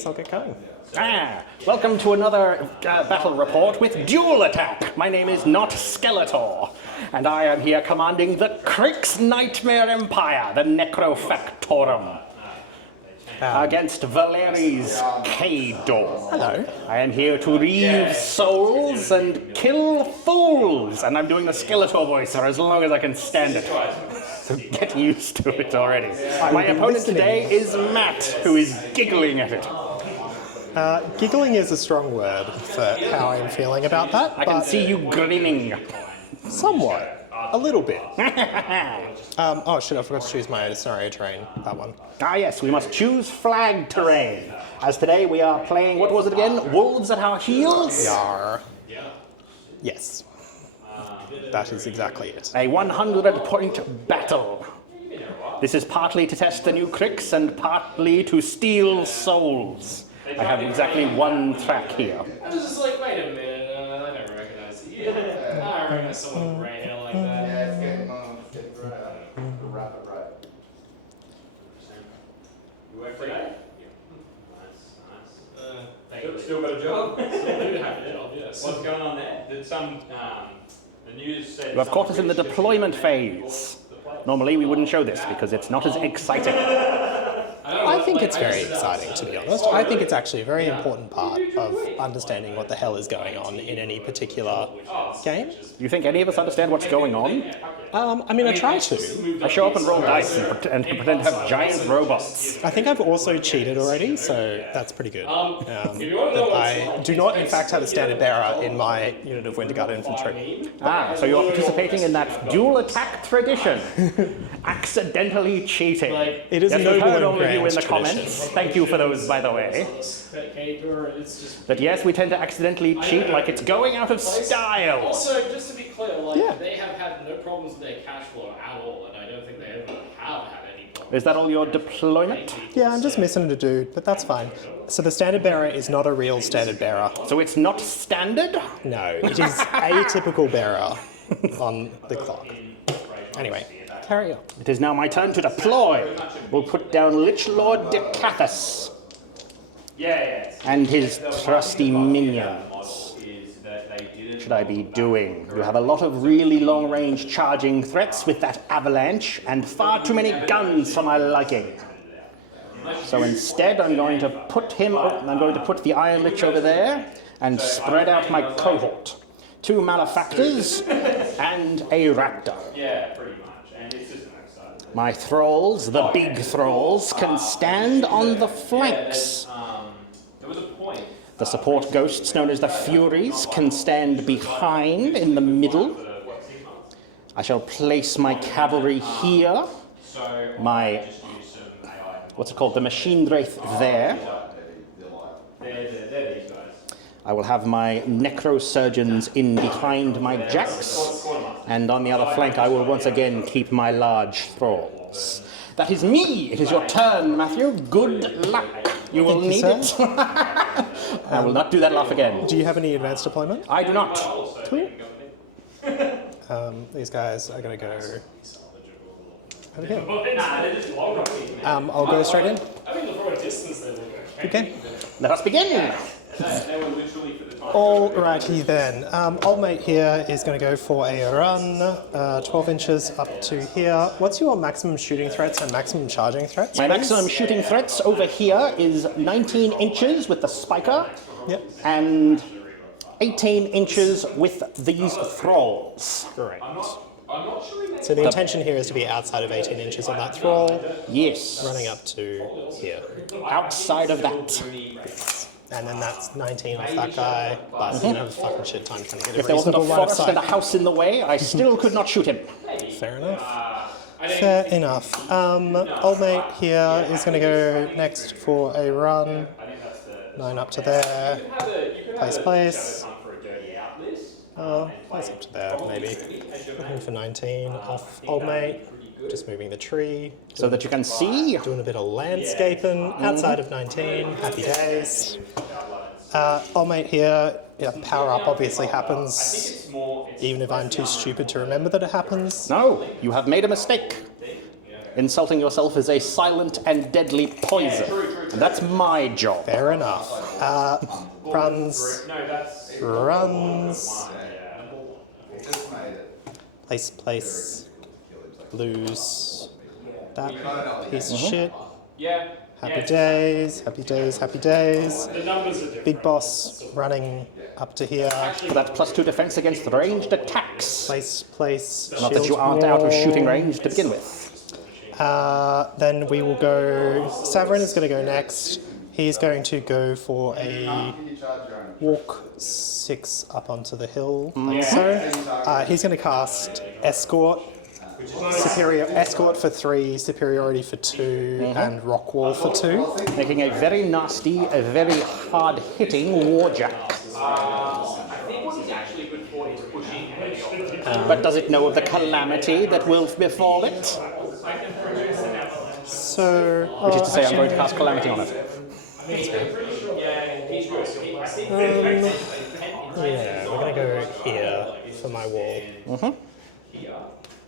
guess I'll get going. Welcome to another battle report with Dual Attack. My name is not Skeletor, and I am here commanding the Krik's Nightmare Empire, the Necrofactorium, against Valerii's Khador. Hello. I am here to reave souls and kill fools, and I'm doing the Skeletor voice for as long as I can stand it. So get used to it already. My opponent today is Matt, who is giggling at it. Giggling is a strong word for how I'm feeling about that. I can see you grinning. Somewhat. A little bit. Oh shit, I forgot to choose my scenario terrain. That one. Ah yes, we must choose flag terrain. As today we are playing, what was it again? Wolves at our heels? Yar. Yes. That is exactly it. A 100-point battle. This is partly to test the new Kriks and partly to steal souls. I have exactly one track here. I was just like, wait a minute, I never recognized it. Yeah, I recognize someone with gray hair like that. Yeah, it's getting right. You work today? Nice. Thank you. Still got a job? Still do have a job, yes. What's going on there? Did the news said... You have caught us in the deployment phase. Normally we wouldn't show this because it's not as exciting. I think it's very exciting, to be honest. I think it's actually a very important part of understanding what the hell is going on in any particular game. Do you think any of us understand what's going on? I mean, I try to. I show up and roll dice and pretend to have giant robots. I think I've also cheated already, so that's pretty good. But I do not, in fact, have a standard bearer in my unit of Winter Guard infantry. So you're participating in that dual attack tradition. Accidentally cheating. It is a yes, noble we've heard and all of you in grand the tradition. comments. Thank you for those, by the way. That yes, we tend to accidentally cheat like it's going out of style. Also, just to be clear, they have had no problems with their cash flow at all, and I don't think they ever have had any problems. Is that all your deployment? Yeah, I'm just missing a dude, but that's fine. So the standard bearer is not a real standard bearer. So it's not standard? No, it is a typical bearer on the clock. Anyway, carry on. It is now my turn to deploy. We'll put down Lich Lord Dekathus and his trusty minions. What should I be doing? You have a lot of really long-range charging threats with that Avalanche, and far too many guns for my liking. So instead, I'm going to put the Iron Lich over there and spread out my cohort. 2 Malefactors and a Raptor. Yeah, pretty much. And it's just an exciting. My thralls, the big thralls, can stand on the flanks. There was a point. The support ghosts, known as the Furies, can stand behind in the middle. I shall place my cavalry here. My, what's it called, the Machine Wraith there. I will have my Necrosurgeons in behind my Jacks. And on the other flank, I will once again keep my large thralls. That is me! It is your turn, Matthew. Good luck. You will need it. I will not do that laugh again. Do you have any advanced deployment? I do not. Sweet. These guys are going to go over here. I'll go straight in. I mean, from a distance, they look Okay. Let us begin. They were literally for the time. Alrighty then. Old mate here is going to go for a run, 12 inches up to here. What's your maximum shooting threats and maximum charging threats? My please? maximum shooting threats over here is 19 inches with the spiker. Yep. And 18 inches with these thralls. Great. I'm not sure he So the intention here is to be outside of 18 inches on that thrall, Yes. running up to here. Outside of that. And then that's 19 off that guy, but you have a fucking shit time trying to get a If there wasn't a reasonable line of forest and a sight. house in the way, I still could not shoot him. Fair enough. Fair enough. Old mate here is going to go next for a run. 9 up to there. Place. Place up to there, maybe. Looking for 19 off old mate. Just moving the tree. So that you can see. Doing a bit of landscaping outside of 19. Happy days. Old mate here. Yeah, power up obviously happens, even if I'm too stupid to remember that it happens. No, you have made a mistake. Insulting yourself is a silent and deadly poison. And that's my job. Fair enough. Runs. Runs. Just made it. Place. Lose that piece of shit. Happy days. The numbers are different. Big boss running up to here. For that +2 defense against ranged attacks. Place. Not that you aren't out of shooting range to begin with. Then we will go. Savaryn is going to go next. He's going to go for a Can you charge your own? walk 6 up onto the hill, like so. He's going to cast Escort. Escort for 3, Superiority for 2, and Rock Wall for 2. Making a very nasty, a very hard-hitting Warjack. But does it know of the calamity that will befall it? So, Which is to say, I'm going to cast Calamity on it. yeah, we're going to go here for my wall,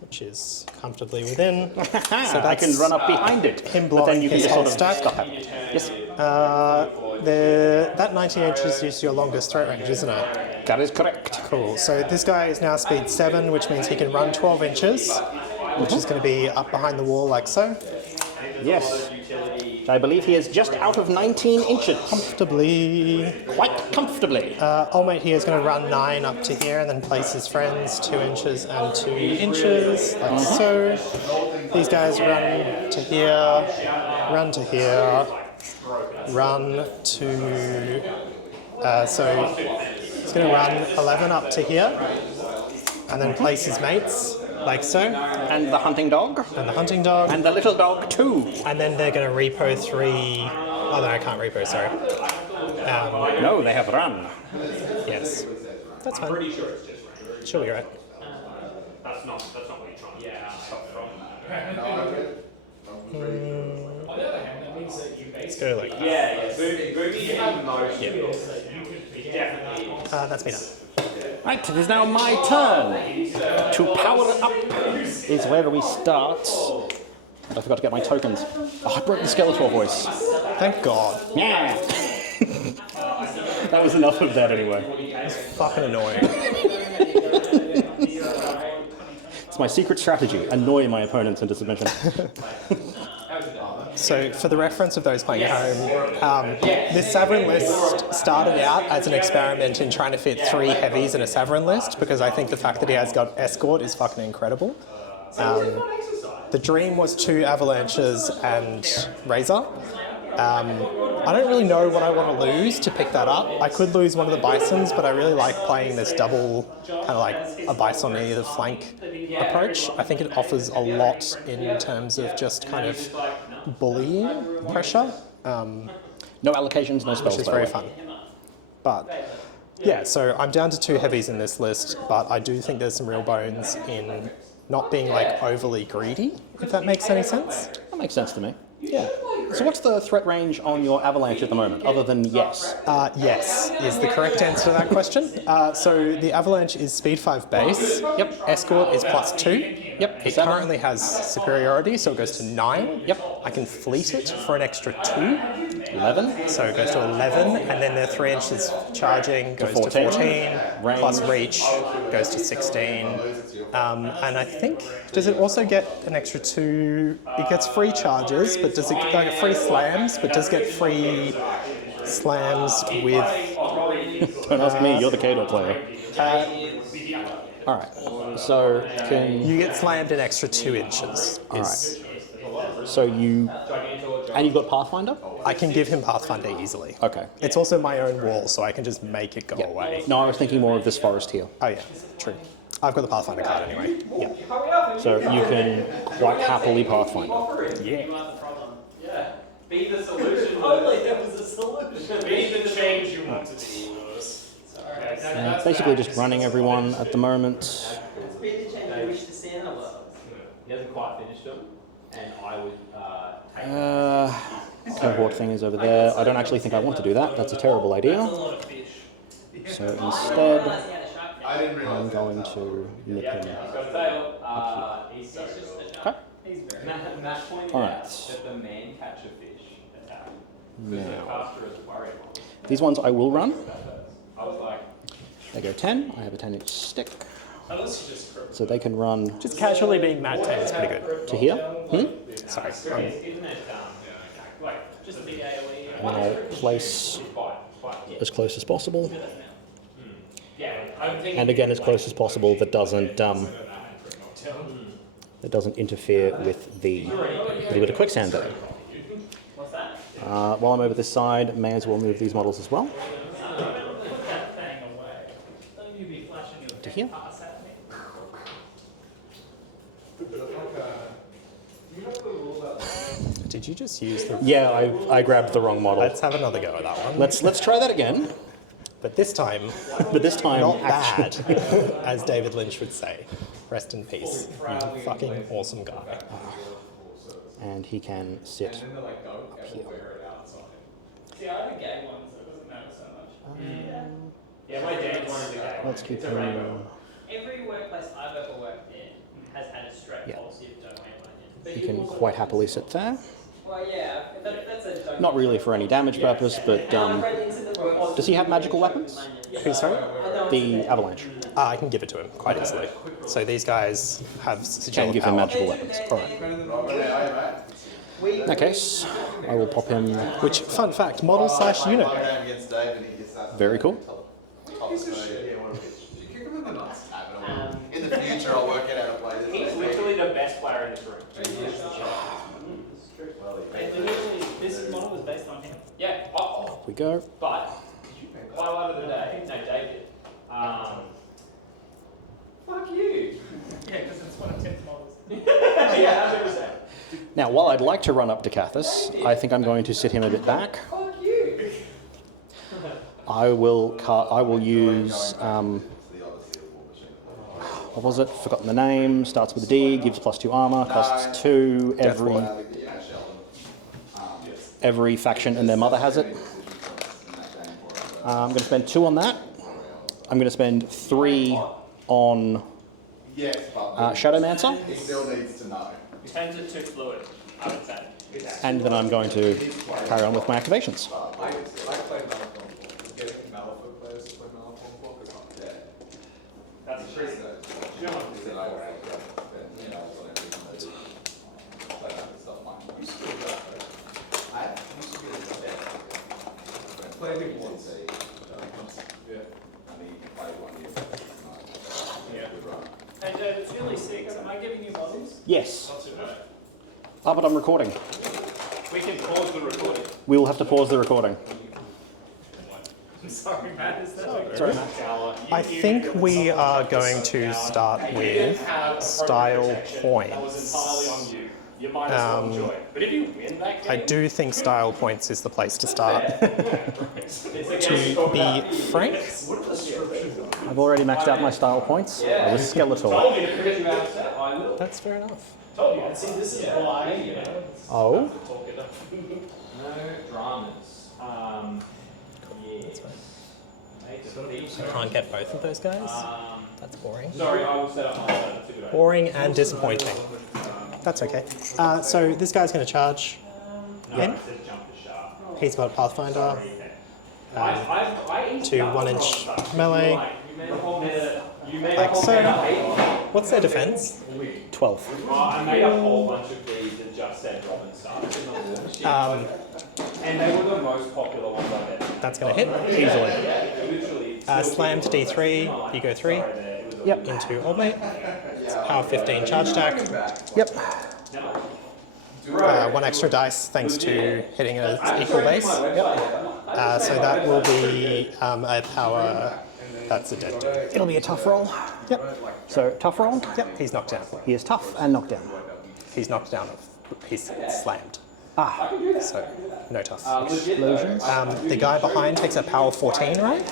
which is comfortably within. So I can run up behind it. him But then blocking you can his just whole sort of stack. stop it. Yes, That 19 inches is your longest threat range, isn't it? that is correct. Cool. So this guy is now speed 7, which means he can run 12 inches, which is going to be up behind the wall like so. Yes. I believe he is just out of 19 inches. Comfortably. Quite comfortably. Old mate here is going to run 9 up to here and then place his friends 2 inches and 2 inches, like so. These guys run to here, run to here, run to... so he's going to run 11 up to here and then place his mates, like so. And the hunting dog. And the hunting dog. And the little dog too. And then they're going to repo 3... Oh, no, I can't repo, sorry. No, they have run. Yes. That's fine. Pretty sure it's just random. She'll be right. That's not what you're trying to stop from. On the other hand, that means that you Let's go like that. Yeah. Booby had most definitely. That's me done. Right, it is now my turn. To power up is where we start. And I forgot to get my tokens. Oh, I broke the Skeletor voice. Thank God. Yeah. That was enough of that anyway. It's fucking annoying. It's my secret strategy. Annoy my opponents into submission. So, for the reference of those playing at home, this Savaryn list started out as an experiment in trying to fit 3 heavies in a Savaryn list, because I think the fact that he has got Escort is fucking incredible. The dream was 2 Avalanches and Razor. I don't really know what I want to lose to pick that up. I could lose one of the Bisons, but I really like playing this double, kind of like a Bison on either flank approach. I think it offers a lot in terms of just kind of bullying pressure, No allocations, no spells. which is very fun. But yeah, so I'm down to 2 heavies in this list, but I do think there's some real bones in not being like overly greedy, if that makes any sense. That makes sense to me. Yeah. So what's the threat range on your Avalanche at the moment, other than yes? Yes, is the correct answer to that question. So the Avalanche is speed 5 base. Yep. Escort is +2. Yep. It currently has superiority, so it goes to 9. Yep. I can fleet it for an extra 2. 11. So it goes to 11, and then the 3 inches charging goes to 14. 14, Range. plus reach goes to 16. And I think, does it also get an extra 2? It gets free charges, but does it get free slams? But does get free slams with... Don't ask me, you're the Khador player. Alright, so can... You get slammed an extra 2 inches. So you... And you've got Pathfinder? I can give him Pathfinder easily. Okay. It's also my own wall, so I can just make it go away. No, I was thinking more of this forest here. Oh yeah, true. I've got the Pathfinder card anyway. Yeah. So you can quite happily Pathfinder. Yeah. Be the solution. there was a solution. Be the change you want to see. Basically just running everyone at the moment. Be the change you wish the Santa was. He hasn't quite finished them, and I would take Cohort thing is over there. I don't actually think I want to do that. That's a terrible idea. So instead, I didn't I'm realize that. going to nip him. He's got a tail. He's Okay. Alright. That the man catch a fish attack. Now, Caster is worried. these ones I will run. I was like, They go 10. I have a 10-inch stick. Unless you just cripple. So they can run Just casually being Mad 10 is pretty good. to here. Sorry. isn't it? Like, just a big AoE. And I'll place as close as possible. And again, as close as possible that doesn't interfere with the little bit of quicksand there. What's that? While I'm over this side, may as well move these models as well Put that thing away. Don't you be flashing your to here. pass at me. Did you just use the... Yeah, I grabbed the wrong model. Let's have another go at that one. Let's try that again. But this time, But this time, not actually, bad, as David Lynch would say. Rest in peace. You fucking awesome guy. and he can sit here. See, I have a gay one, so it doesn't matter so much. Yeah, my dad's one of the guys. Let's keep It's a him. rainbow. Every workplace I've ever worked in has had a strict Yeah. policy of don't wear He can quite happily sit there. Well, yeah, that's a don't. Not really for any damage purpose, but does he have magical weapons? Who's sorry? The Avalanche. I can give it to him quite easily. So these guys have sigil Can of give him power. magical weapons. Alright. In that case, I will pop him. Which, fun fact, model slash unit. Against Dave and he just starts Very cool. In the future, I'll work out how to play this. He's literally the best player in this room. This model was based on him. Yeah, Off we go. but highlight of the day, no, David. Fuck you. Yeah, because it's one of Tim's models. Yeah, 100%. Now, while I'd like to run up Dekathus, I think I'm going to sit him a bit back. Fuck you. I will use. What was it? Forgotten the name. Starts with a D. Gives +2 armor. Costs 2. Every faction and their mother has it. I'm going to spend 2 on that. I'm going to spend 3 on Yes, but Shadowmancer, he still needs to know. Turns it too fluid, I would say. and then I'm going to carry on with my activations. I play Malifaux. Getting Malifaux players to play Malifaux for because I'm dead. That's true. Hey, Dave, it's nearly 6. Am I giving you models? Yes. But I'm recording. We can pause the recording. We will have to pause the recording. I'm sorry, Matt. Is that okay? Sorry, Matt. I think we are going to start with style That was points. entirely on you. You might as well enjoy it. But if you win that I game, do think style points is the place to start. it's a game To be frank, I've already maxed out my style points. I was Skeletor. told me to forget you out. I will. that's fair enough. Told you. See, this is why, you know. Oh? Talk it up. No dramas. Yes. Make a thief. I can't get both of those guys. That's boring. Sorry, I will set up my phone. That's a good idea. Boring and disappointing. That's okay. So this guy's going to charge No, in. it says jump the shark. He's got Pathfinder, I 2 1-inch melee, You made like a whole so. meta. What's their defense? 12. I made a whole bunch of these that just said Robin stuff. And they were the most popular ones I've ever. That's going to hit. Easily. Literally. Slammed D3, you go 3 Yep. into Old Mate. Power 15 charge stack. Yep. 1 extra dice thanks to hitting an equal base. So that will be a power. That's a dead dude. It'll be a tough roll. Yep. So, tough roll. Yep. He's knocked down. He is tough and knocked down. He's knocked down. He's slammed. Ah, So no tough. explosions. The guy behind takes a power 14, right?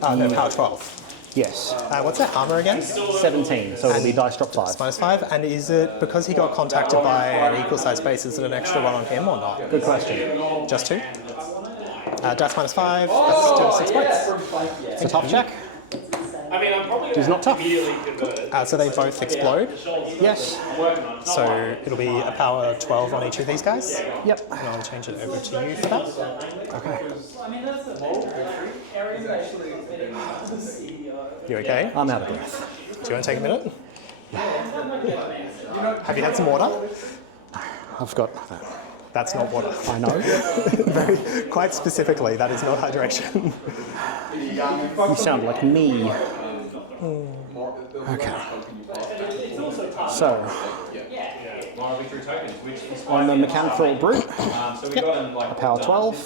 No, power 12. Yes. What's that armor again? 17, so it'll be dice drop 5. -5. And is it because he got contacted by an equal size base, is it an extra 1 on him or not? Good question. Just 2? Dice -5, that's still 6 points. It's a tough check. I mean, I'm probably He's not tough. immediately convert. So they both explode. Yes. So it'll be a power 12 on each of these guys. Yep. And I'll change it over to you for that. Okay. I mean, that's the thing. Area actually You okay? I'm out of breath. Do you want to take a minute? Have you had some water? I've got that. That's not water. I know. Quite specifically, that is not hydration. You sound like me. Okay. So, on the Mechanical Brute, a power 12,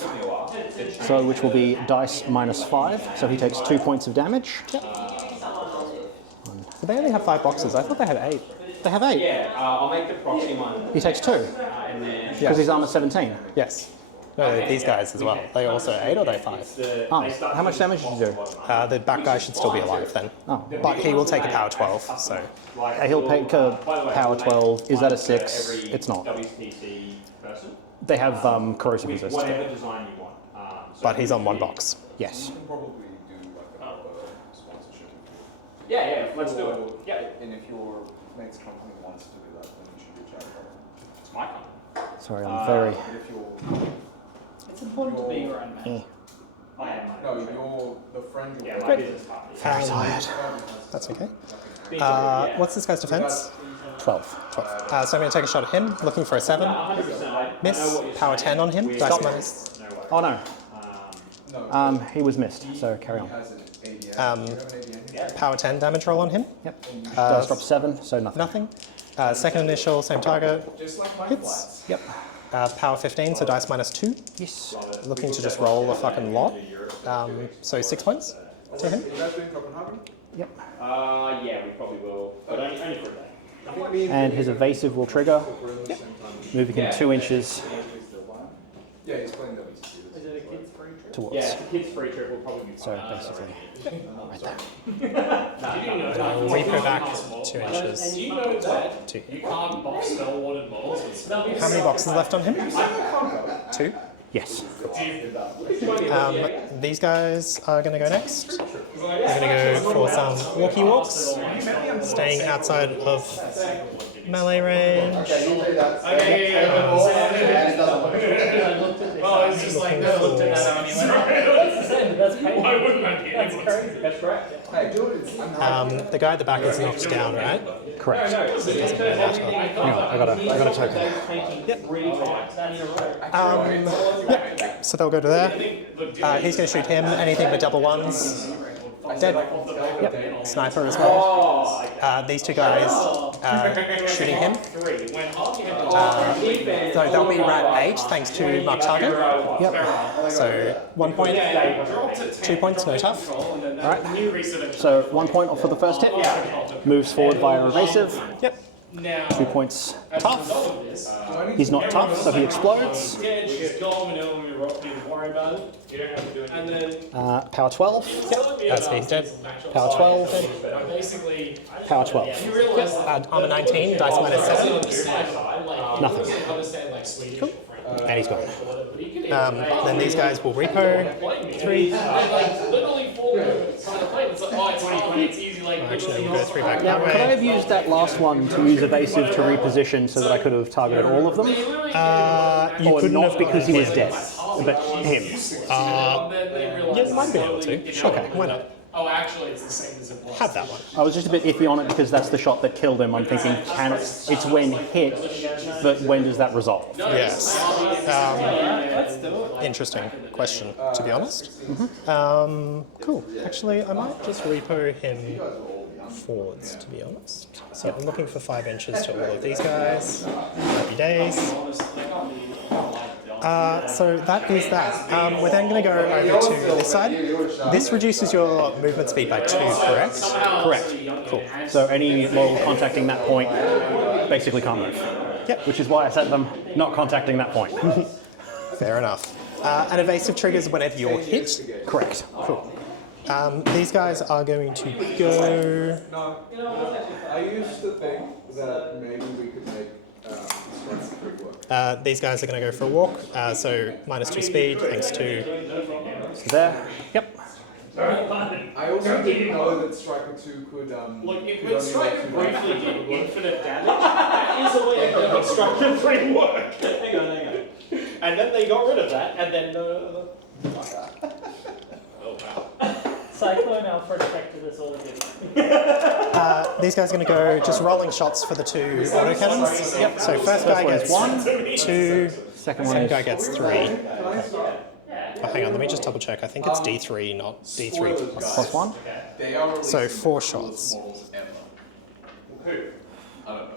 so which will be dice -5, so he takes 2 points of damage. Do they only have 5 boxes? I thought they had 8. They have 8. Yeah, I'll make the proxy one. He takes 2, And then because he's armor 17. Yes. No, these guys as well. They also 8 or are they 5? Oh, how much damage did you do? The back guy should still be alive then. Oh. But he will take a power 12, so. He'll take a power 12. Is that a 6? It's not. WPC person. They have corrosive resist. Whatever design you want. But he's on 1 box. Yes. You can probably do like a sponsorship. Yeah, let's do it. Yeah, And if your mate's company wants to do that, then you should reach out to them. it's my company. Sorry, I'm very... But if you're, It's important to be your own man. I am. no, you're the friend you're Yeah, my business partner. tired. That's okay. What's this guy's defense? 12. 12. So I'm going to take a shot at him, looking for a 7. 100%. Miss. Power 10 on him. Dice minus. Oh no. no, He was missed, so carry on. has an ADN. Um, Do you have an ADN? Power 10 damage roll on him. Yep. Dice drop 7, so nothing. Nothing. Second initial, same target. Just like my Hits. flights. Yep. Power 15, so dice -2. Yes. Looking to just roll a fucking lot. So 6 points to him. You guys been in Copenhagen? Yep. Yeah, we probably will. But only for a day. And his evasive will trigger, We're in the same time. moving him 2 inches Yeah, he's playing WTC. Is it a kid's free trip? towards. Yeah, the kids' free trip will probably be So fine. basically, right there. I'll repo back 2 inches Do you know that to you him. can't box spell-warded models? How many boxes left on him? 2. Yes. These guys are going to go next. We're going to go for some walkie walks, staying outside of melee range. Well, it's just like, no, looked at that anyway. That's the same, but that's painful. Why wouldn't I be? That's crazy. That's correct. Hey, do it. I'm The guy at the back is knocked down, right? Correct. No, I got a token. Yep. So they'll go to there. He's going to shoot him. Anything but double ones. Dead. Yep. Sniper as well. These 2 guys shooting him. So they'll be rat 8 thanks to mark target. Yep. So 1 point, 2 points, no tough. Alright. So 1 point off for the first hit. Moves forward via evasive. Yep. 2 points tough. not. He's not tough, so he explodes. Yeah, just go and know when you're worry about it. You don't have to do anything. And then Power 12. That's he's dead. Power 12. basically, Power 12. you realize Armor 19, dice minus 7. Nothing. understand like Swedish or French. And he's gone. Then these guys will repo 3. Like literally 4 minutes on the plane. It's like, oh, it's funny, it's easy. Like Actually, we'll go 3 back Now, that could I way. have used that last one to use evasive to reposition so that I could have targeted all of them? You Or couldn't not have because he was dead, but him. Yeah, you might be able to. Sure. Okay, why not? Oh, actually, it's the same as it was. Have that one. I was just a bit iffy on it because that's the shot that killed him. I'm thinking, it's when hit, but when does that resolve? Yes. Interesting question, to be honest. Cool. Actually, I might just repo him forwards, to be honest. So I'm looking for 5 inches to all of these guys. Happy days. So that is that. We're then going to go over to this side. This reduces your movement speed by 2, correct? Correct. Cool. So any model contacting that point basically can't move. Yep. Which is why I set them not contacting that point. Fair enough. And evasive triggers whenever you're hit. Correct. Cool. These guys are going to go... No, I used to think that maybe we could make strength quick work. These guys are going to go for a walk, so -2 speed, thanks to... So there. Yep. I also didn't know that Striker 2 could Look, if could when only Striker do briefly did infinite damage, that is a way to make Striker 3 work. Hang on. And then they got rid of that, and then oh wow. Cyclone Alpha expected us all again. These guys are going to go just rolling shots for the 2 autocannons. Yep. So first guy gets 1, 2, second guy gets 3. Oh, hang on, let me just double check. I think it's D3, not D3 plus 1. They are So 4 shots. models ever. Who? I don't know.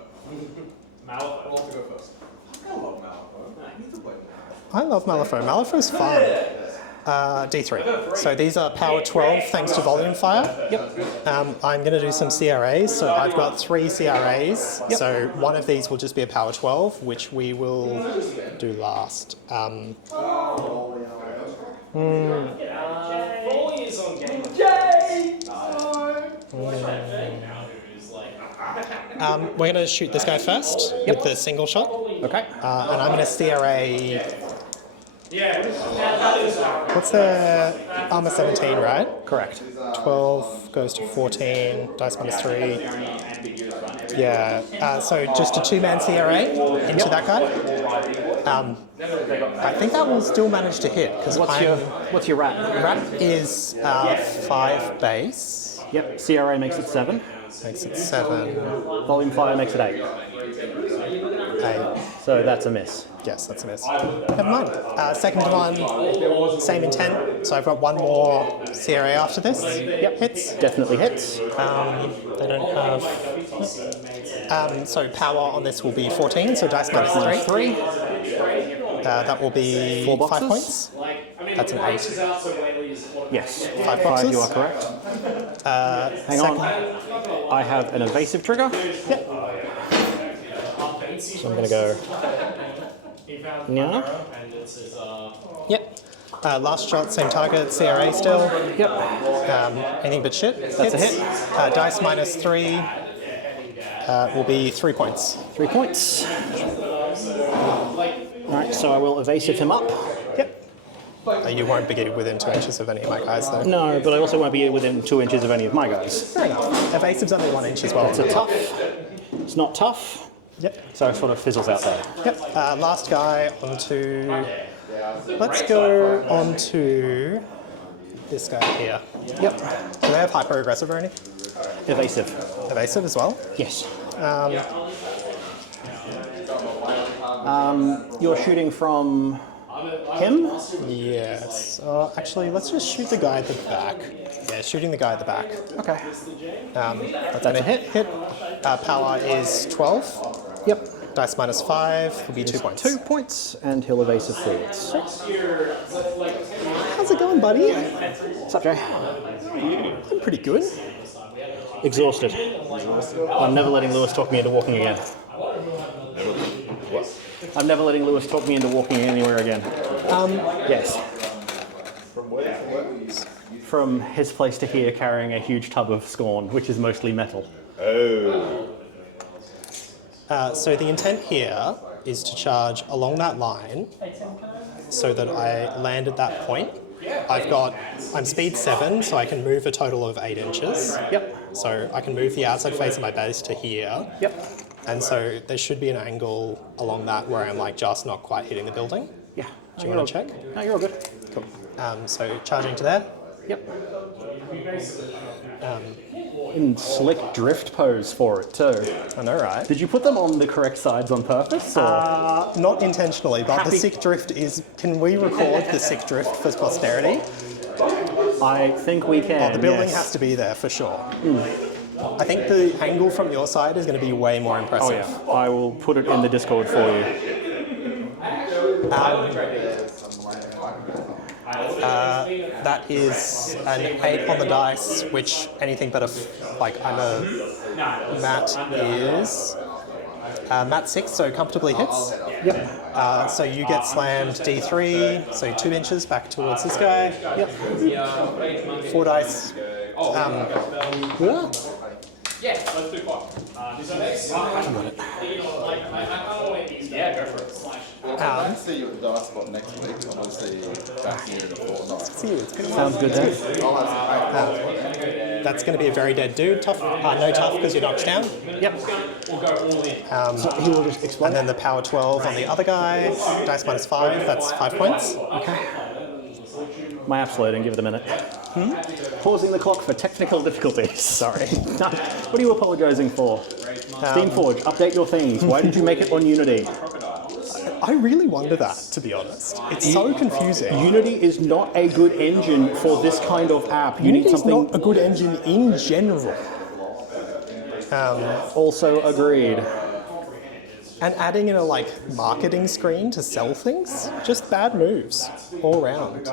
Malifaux. I'll have to go first. I love Malifaux. I need to play Malifaux. I love Malifaux. Malifaux's fun. D3. So these are power 12 thanks to volume fire. Yep. I'm going to do some CRAs. So I've got 3 CRAs. Yep. So one of these will just be a power 12, which we will do last. Foley is on game. We're going to shoot this guy first with the single shot. Okay. And I'm going to CRA. What's the armor 17, right? Correct. 12 goes to 14, dice minus 3. Yeah, so just a 2-man CRA into that guy. I think that will still manage to hit because What's your rat? rat is 5 base. Yep. CRA makes it 7. Makes it 7. Volume fire makes it 8. 8. So that's a miss. Yes, that's a miss. Never mind. Second one, same intent. So I've got 1 more CRA after this. Yep, hits. Definitely hits. They don't have. So power on this will be 14. So dice minus 3. That will be 4 5 boxes. points. That's an 8. Yes. 5 boxes. You are correct. Hang on. I have an evasive trigger. Yep. So I'm going to go. Yeah. Yep. Last shot, same target, CRA still. Yep. Anything but shit. That's a hit. Dice minus 3 will be 3 points. 3 points. Alright, so I will evasive him up. Yep. You won't be within 2 inches of any of my guys though. No, but I also won't be within 2 inches of any of my guys. Fair enough. Evasive's only 1 inch as well. It's a tough. It's not tough. Yep. So it sort of fizzles out there. Yep. Last guy onto. Let's go onto this guy here. Yep. Do they have hyper aggressive or anything? Evasive. Evasive as well? Yes. You're shooting from him? Yes. Actually, let's just shoot the guy at the back. Yeah, shooting the guy at the back. Okay. That's a hit. Power is 12. Yep. Dice minus 5 will be 2 points. 2 points, and he'll evasive forwards. How's it going, buddy? What's up, Jay? I'm pretty good. Exhausted. I'm never letting Lewis talk me into walking again. I'm never letting Lewis talk me into walking anywhere again. Yes. From where? From his place to here carrying a huge tub of scorn, which is mostly metal. Oh. So the intent here is to charge along that line so that I land at that point. I'm speed 7, so I can move a total of 8 inches. Yep. So I can move the outside face of my base to here. Yep. And so there should be an angle along that where I'm like just not quite hitting the building. Yeah. Do you want to check? No, you're all good. Cool. So charging to there. Yep. In slick drift pose for it too. I know, right? Did you put them on the correct sides on purpose? Or? Not intentionally, but Happy- the sick drift is... Can we record the sick drift for posterity? I think we can. The building yes. has to be there for sure. I think the angle from your side is going to be way more impressive. Oh yeah, I will put it in the Discord for you. That is an 8 on the dice, which anything but I'm a mat is mat 6, so comfortably hits. Yep. So you get slammed D3, so 2 inches back towards this guy. Yep. 4 dice. Yeah, let's do 5. This is yeah, go for it. Well, I might see you at the dice spot next week. I want to see you back here in a fortnight. See you. It's gonna Sounds good, Dave. I'll have some That's going to be a very dead dude. Tough, no tough because you're knocked down. Yep. We'll go all in. So he will just explode. And then the power 12 on the other guy. Dice -5. That's 5 points. Okay. My app's loading, give it a minute. Pausing the clock for technical difficulties. Sorry. What are you apologising for? Steamforge, update your things. Why did you make it on Unity? I really wonder that, to be honest. It's so confusing. Unity is not a good engine for this kind of app. You need Unity's something. not a good engine in general. Also agreed. And adding in a marketing screen to sell things, just bad moves all round.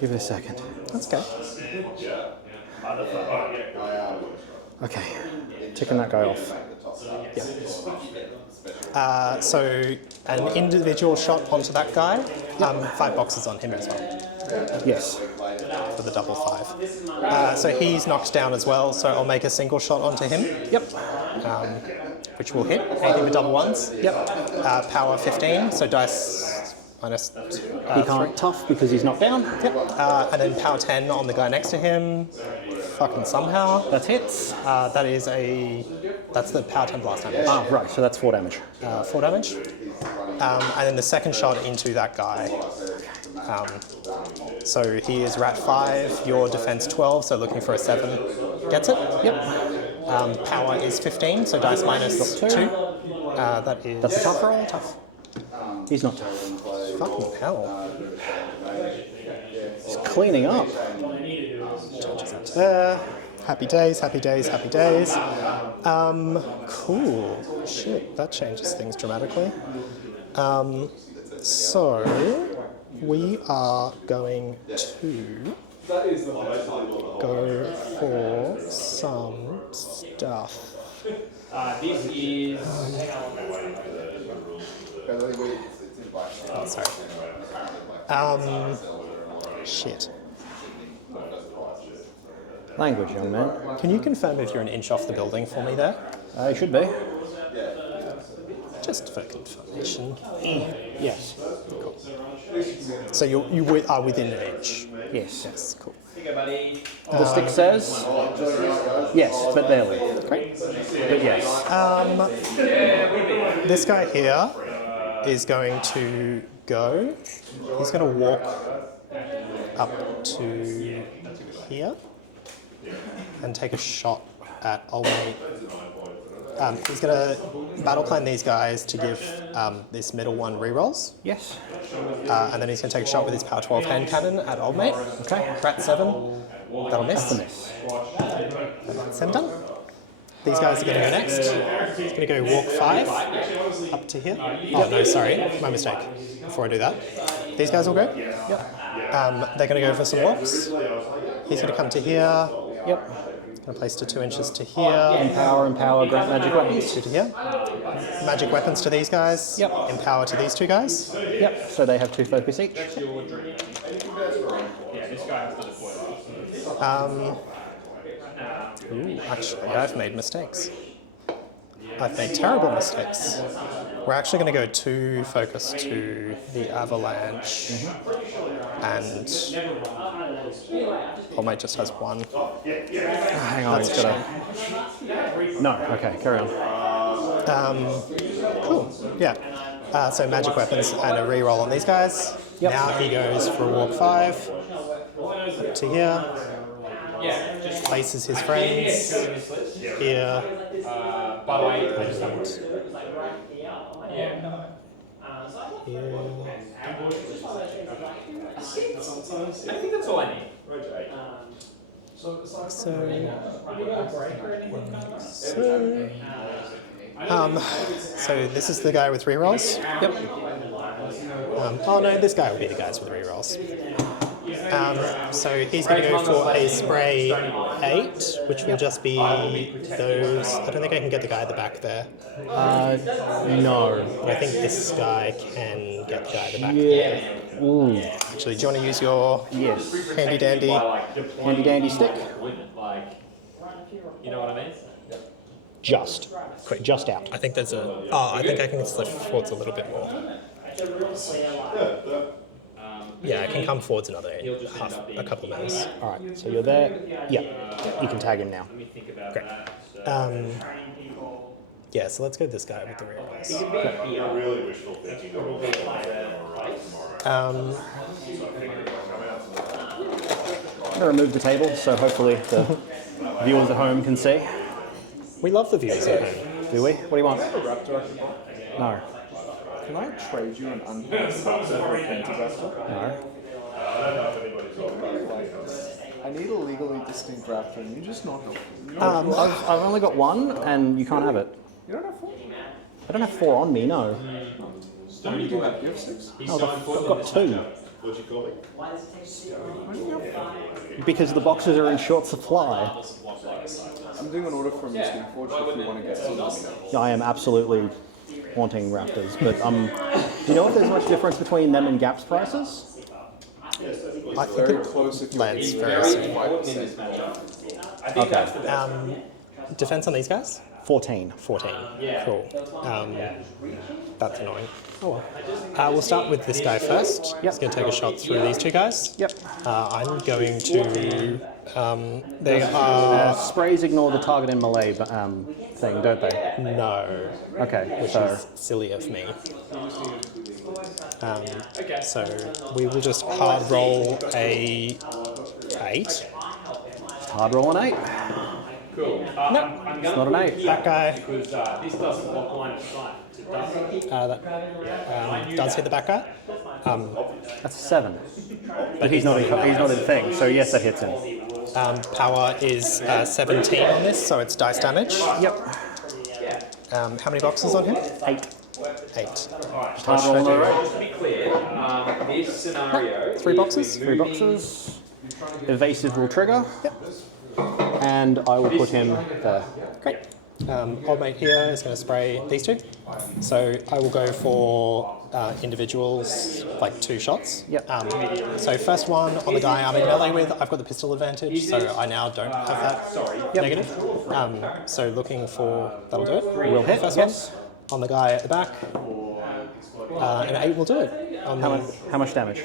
Give it a second. That's okay. Okay. Ticking that guy off. So an individual shot onto that guy. 5 boxes on him as well Yes. for the double 5. So he's knocked down as well. So I'll make a single shot onto him. Yep. Which will hit. Anything with double 1s. Yep. Power 15. So dice minus. He can't tough because he's knocked down. Yep. And then power 10 on the guy next to him. Fucking somehow. That's hits. That's the power 10 blast damage. Ah, right. So that's 4 damage. 4 damage. And then the second shot into that guy. So he is rat 5, your defense 12, so looking for a 7. Gets it? Yep. Power is 15, so dice minus 2. That is. That's a tough roll. Tough. He's not tough. Fucking hell. He's cleaning up. Happy days, happy days, happy days. Cool. Shit, that changes things dramatically. So we are going to go for some stuff. This is. Oh, sorry. Shit. Language, young man. Can you confirm if you're an inch off the building for me there? He should be. Just for confirmation. Yes. So you are within an inch? Yes. Yes, cool. The stick says yes, but barely. Great. But yes. This guy here is going to go. He's going to walk up to here and take a shot at old mate. He's going to battle plan these guys to give this middle one rerolls. Yes. And then he's going to take a shot with his power 12 hand cannon at old mate. Okay. Rat 7. That'll miss. That's a miss. That's him done. These guys are going to go next. He's going to go walk 5 up to here. Oh no, sorry, my mistake. Before I do that, these guys will go. Yep. They're going to go for some walks. He's going to come to here. Yep. Going to place to 2 inches to here. Empower, grant magic weapons. 2 to here. Magic weapons to these guys. Yep. Empower to these 2 guys. Yep. So they have 2 focus each. Yeah, this guy has to deploy Ooh, actually, I've made mistakes. I've made terrible mistakes. We're actually going to go 2 focus to the Avalanche, and Old just has 1. Hang on, That's a shame. No, okay, carry on. Cool, yeah. So magic weapons and a reroll on these guys. Yep. Now he goes for a walk 5 up to here. Places his friends here. by the way, I just have I think that's all I need. So this is the guy with rerolls. Yep. Oh no, this guy will be the guys with rerolls. So he's going to go for a spray 8, which will just be those. I don't think I can get the guy at the back there. No. But I think this guy can get the guy at the back Yeah. there. Ooh. Actually, do you want to use your Yes. handy dandy? Handy dandy stick. You know what I mean? Just. Just out. I think there's a. Oh, I think I can slip forwards a little bit more. Yeah, I can come forwards another a couple of minutes. All right, so you're there. Yeah, you can tag him now. Let me think about Great. that. Yeah, so let's go this guy with the rear glass. Really wishful thinking. I'm going to remove the table, so hopefully the viewers at home can see. We love the views at home. Do we? What do you want? No. Can I trade you an unpainted raptor for a painted raptor? No. I need a legally distinct raptor, and you're just not helping. I've only got one, and you can't have it. You don't have 4? I don't have 4 on me, no. How many do you have? You have 6? No, I've got 2. What'd you call me? Why do you have Because the boxes are in short supply. I'm doing an order from Steamforge if you want to get some. I am absolutely wanting Raptors, but do you know if there's much difference between them and Gap's prices? I think Very it close if lands you're very soon. 5%. Okay. Defense on these guys? 14. 14. Cool. That's annoying. Oh well. We'll start with this guy first. He's going to take a shot through these two guys. Yep. I'm going to. They are. Sprays ignore the target in melee thing, don't they? No. Okay, Which so is silly of me. So we will just hard roll a 8. hard roll an 8. Cool. It's not an 8. That guy Because this doesn't block line of sight. It doesn't. does hit the back guy. That's a 7. But he's not in thing, so yes, that hits him. Power is 17 on this, so it's dice damage. Yep. How many boxes on him? 8. 8. Hard roll another 8. Just to be clear, this scenario. 3 boxes? 3 boxes. Evasive will trigger. Yep. And I will put him there. Great. Old mate here is going to spray these two. So I will go for individuals, like 2 shots. Yep. So first one on the guy I'm in melee with, I've got the pistol advantage, so I now don't have that negative. So looking for, that'll do it. Will hit, First yes. one. On the guy at the back. An 8 will do it. How much damage?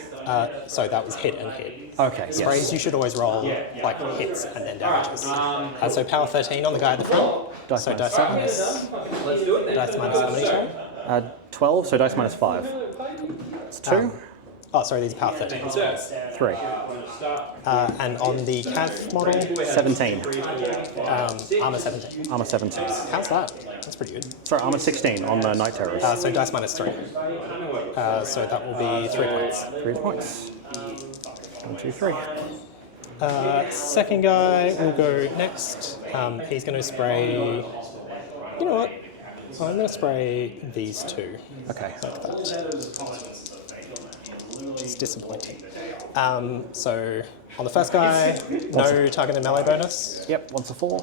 So that was hit and hit. Okay, Sprays yes. you should always roll like hits and then damages. So power 13 on the guy at the front. Dice So minus dice minus. Let's do it then. Dice minus how many, sorry? 12, so dice minus 5. It's 2. Oh, sorry, these are power 13. 3. And on the Cav model, 17. armor 17. Armor 17. How's that? That's pretty good. Sorry, armor 16 on the Night Terrors. So dice minus 3. So that will be 3 points. 3 points. 1, 2, 3. Second guy will go next. He's going to spray. You know what? I'm going to spray these 2. Okay. Like that. It's disappointing. So on the first guy, no target and melee bonus. Yep, once a 4.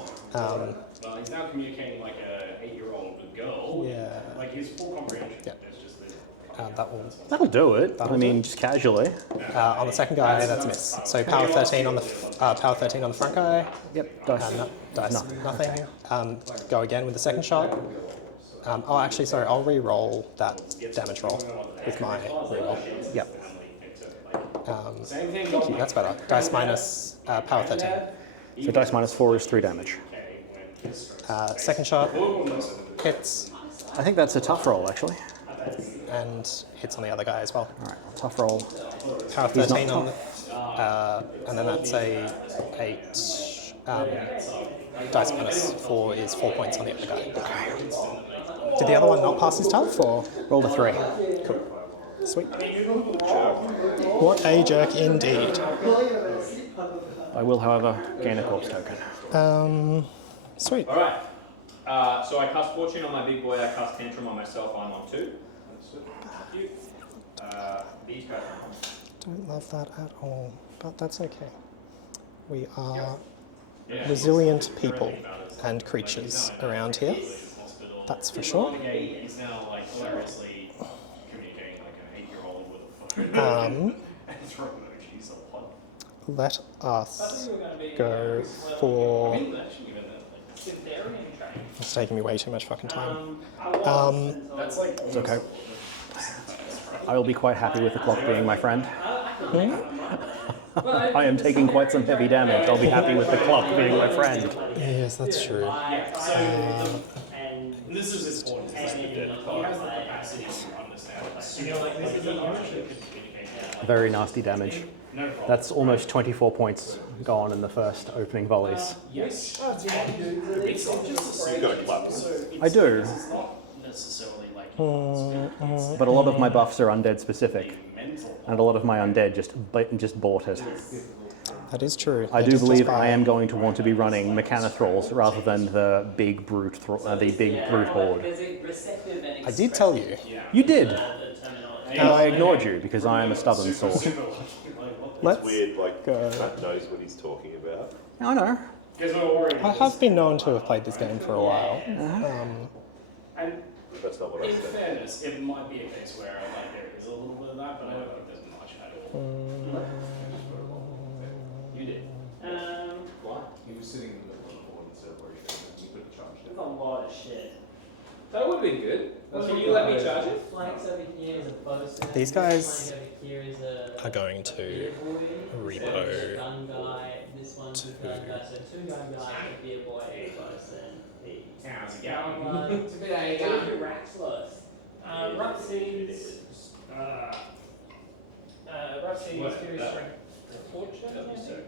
He's now communicating like a 8-year-old with a girl. Yeah. Like his full comprehension. Yeah. It's just that. That will. That'll do it. That'll I mean, just casually. On the second guy, that's a miss. So power 13 on the front guy. Yep, dice. Dice, nothing. Go again with the second shot. Oh, actually, sorry. I'll re-roll that damage roll with my re-roll. Yep. Thank you. That's better. Dice minus power 13. So dice minus 4 is 3 damage. Second shot hits I think that's a tough roll, actually. and hits on the other guy as well. All right, tough roll. Power He's not 13 on the, and then that's a 8. Dice minus 4 is 4 points on the other guy. Did the other one not pass his tough, or? Roll a 3. Cool. Sweet. What a jerk indeed. I will, however, gain a corpse token. Sweet. Alright. So I cast Fortune on my big boy, I cast Tantrum on myself, I'm on 2. These guys are on. Don't love that at all, but that's okay. We are resilient people and creatures around here. That's for sure. He's now like hilariously communicating like an 8-year-old with a phone. He's a what? Let us go for It's taking me way too much fucking time. That's like It's okay. I will be quite happy with the clock being my friend. I am taking quite some heavy damage. I'll be happy with the clock being my friend. Yes, that's true. and this is important. He has the capacity to understand. Very nasty damage. That's almost 24 points gone in the first opening volleys. Yes. You've got a club. I do, Necessarily like but a lot of my buffs are undead specific, and a lot of my undead just bought it. That is true. I That do is believe just I fine. am going to want to be running Mechanothralls rather than the big brute horde. I did tell you. You did, and I ignored you because I am a stubborn sword. Let's Weird, like, go. Matt knows what he's talking about. I know. I have been known to have played this game for a while. And That's not what I in said. fairness, it might be a case where like there is a little bit of that, but I don't think there's much at all. You did. Why? He was sitting in the middle of the board and celebration and he could have charged There's it. a lot of shit. That would be good. That's Can what you let me I- charge it? Flanks over here is a bosun. These guys Flank over here is a are going to beer boy. repo Gun guy. This one's a gun guy. So 2 gun guys, a beer boy, a bosun. How's it going? It's a good idea. Go to Raxlos. Rough Cities. Rough Cities, Furious Strength. Torture. That'd be so good.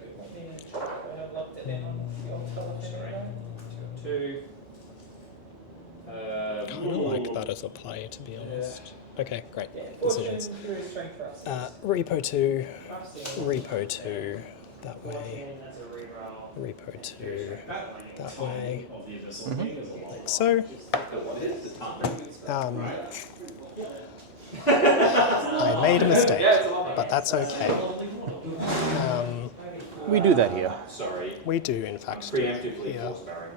Two. I kind of like that as a play, to be honest. Okay, great. Decisions. Furious Strength for us. Repo 2, Rough Cities. Repo 2, that way. That's a reroll. Repo 2, that way. Of the Abyssal King is a lot. Like so. What is the time? I made a mistake, but that's okay. We do that here. Sorry. We do, in fact, do it Preemptively here. force barrier.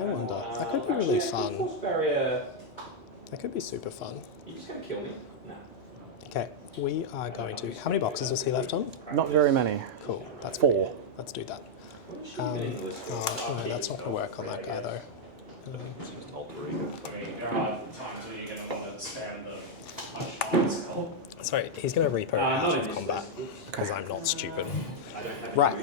I wonder. That could be really fun. Force barrier. That could be super fun. You just gonna kill me? No. Okay, we are going to. How many boxes was he left on? Not very many. Cool. That's 4. great. Let's do that. Oh, no, that's not going to work on that guy though. It's just alter ego. I mean, there are times where you're going to want to spam the punch on skull. Sorry, he's going to repo out of combat because I'm not stupid. Right,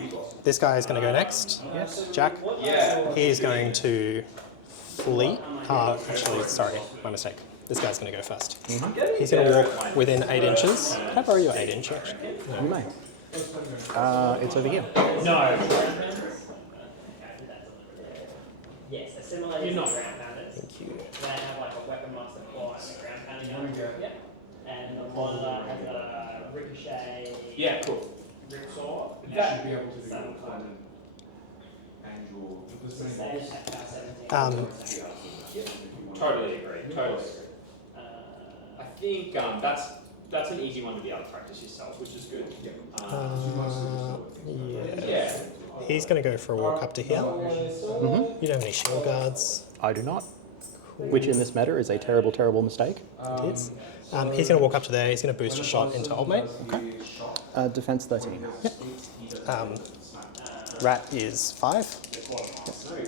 this guy is going to go next. Yes, Jack. Yeah. He's going to flee. Actually, sorry, my mistake. This guy's going to go first. He's going to walk within 8 inches. Can I borrow your 8 inch? Actually? You may. It's over here. No. Yes, assimilated You're not. ground pounders. Thank you. They have like a weapon master claw and a ground pounding gun. Yep. And the monitor has a ricochet. Yeah, cool. Ripsaw. You should be able to do Some an angel. There's many Save boxes. at power 17. Totally agree. Totally agree. Uh, I think that's an easy one to be able to practice yourself, which is good. Yeah. Yeah. He's going to go for a walk up to here. You don't have any shield guards. I do not. Which in this matter is a terrible, terrible mistake. It is. He's going to walk up to there. He's going to boost a shot into Old Mate. Defense 13. Rat is 5.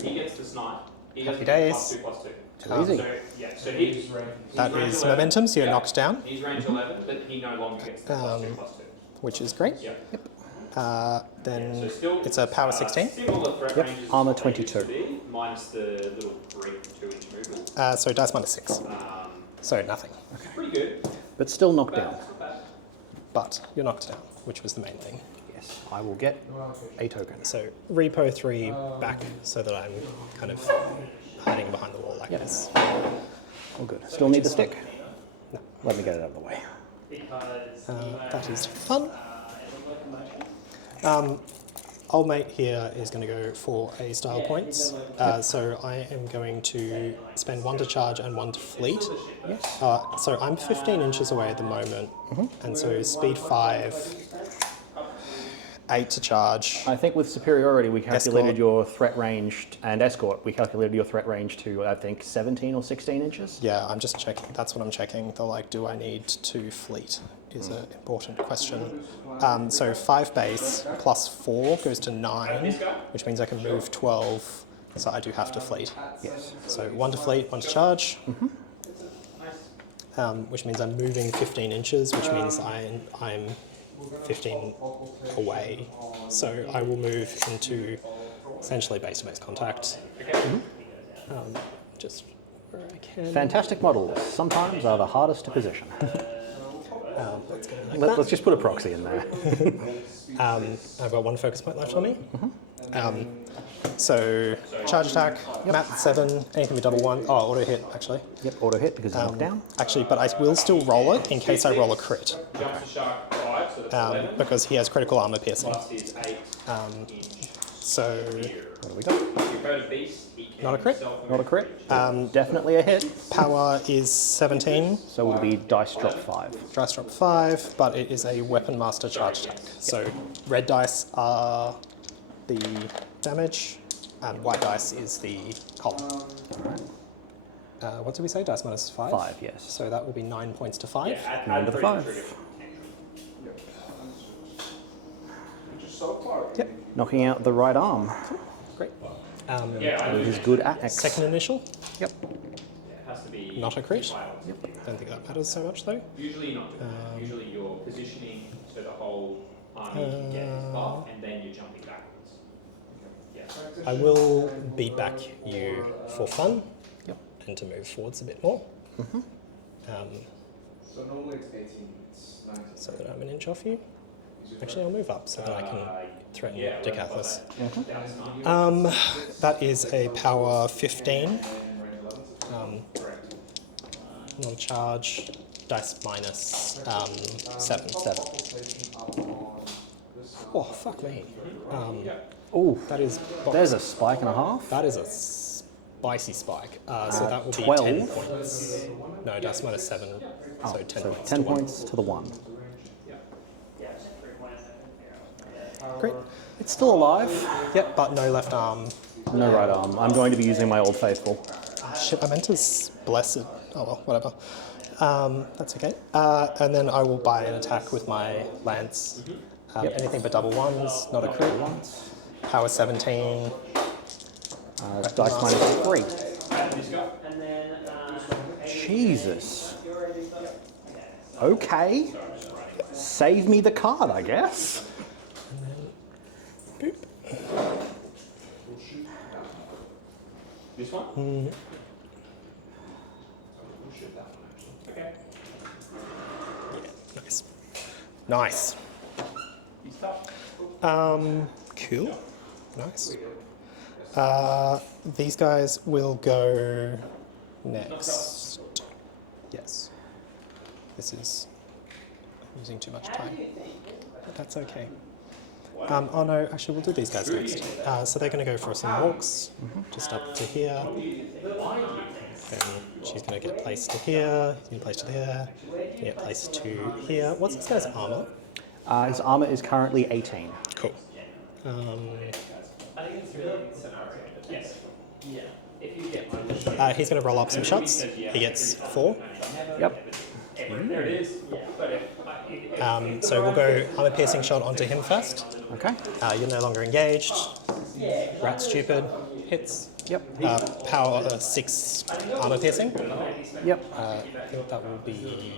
He gets the snipe. He Happy gets days. +2/+2. Too easy. So, yeah, so he's That is momentum, so you're knocked down, He's range 11, but he no longer gets the +2/+2. which is great. Yeah. Then So still, it's a power 16. Similar threat Yep, ranges armor to what they used 22. to be, minus the little 2-inch movement. So dice minus 6. So nothing. Pretty good. But still knocked down. Not bad. But you're knocked down, which was the main thing. Yes, I will get a token. So repo 3 back so that I'm kind of hiding behind the wall like this. Oh, good. Still need the stick? No. Let me get it out of the way. because That is fun. Old Mate here is going to go for a style points. So I am going to spend 1 to charge and 1 to fleet. Yes. So I'm 15 inches away at the moment, and so speed 5. 8 to charge. I think with superiority, we calculated Escort. your threat range, and escort, we calculated your threat range to, I think, 17 or 16 inches. Yeah, I'm just checking. That's what I'm checking. The like, do I need 2 fleet is an important question. So 5 base plus 4 goes to 9, which means I can move 12. So I do have to fleet. Yes. So 1 to fleet, 1 to charge. Which means I'm moving 15 inches, which means I'm 15 away. So I will move into essentially base-to-base contact. Just where I can. Fantastic models sometimes are the hardest to position. Let's go like that. Let's just put a proxy in there. I've got 1 focus point left on me. So charge attack, mat 7, anything with double 1. Oh, auto hit actually. Yep, auto hit because it's knocked down. Actually, but I will still roll it in case I roll a crit. Because he has critical armor piercing. So What do we got? not a crit. Not a crit. Definitely a hit. Power is 17. So we'll be dice drop 5. Dice drop 5, but it is a weapon master charge attack. So red dice are the damage, and white dice is the column. What did we say? Dice minus 5? 5, yes. So that will be 9 points to 5. 9 to the 5. Yep, Knocking out the right arm. great. It is good at X. Second initial, Yep. not a crit. Don't think that matters so much though. Usually not. Usually you're positioning so the whole army can get his buff, and then you're jumping backwards. Yeah. I will beat back you for fun. Yep. And to move forwards a bit more. So normally it's 18, it's 19. So that I'm an inch off you. Actually, I'll move up so that I can threaten Dekathus. That is a power 15. Not a charge. Dice minus 7. Oh, fuck me. Oh, That is there's a spike and a half. that is a spicy spike. So that will be 12. 10 points. No, dice minus 7. So 10 So points. 10 to 1. points to the 1. Great. It's still alive. Yep, but no left arm. No right arm. I'm going to be using my Old Faithful. Shit, I meant to bless it. Oh well, whatever. That's okay. And then I will buy an attack with my lance. Anything but double 1s, not a crit. Power 17. Dice minus 3. Jesus. Okay. Save me the card, I guess. Boop. This one? Okay. Nice. Nice. Cool. Nice. These guys will go next. Yes. This is using too much time. But that's okay. Oh no, actually we'll do these guys next. So they're going to go for some walks, just up to here. And she's going to get placed to here, he's going to place to there, get placed to here. What's this guy's armor? His armor is currently 18. Cool. He's going to roll up some shots. He gets 4. Yep. There it is. So we'll go armor piercing shot onto him first. Okay. You're no longer engaged. Rat stupid. Hits. Yep. Power 6 armor piercing. Yep. I think that will be.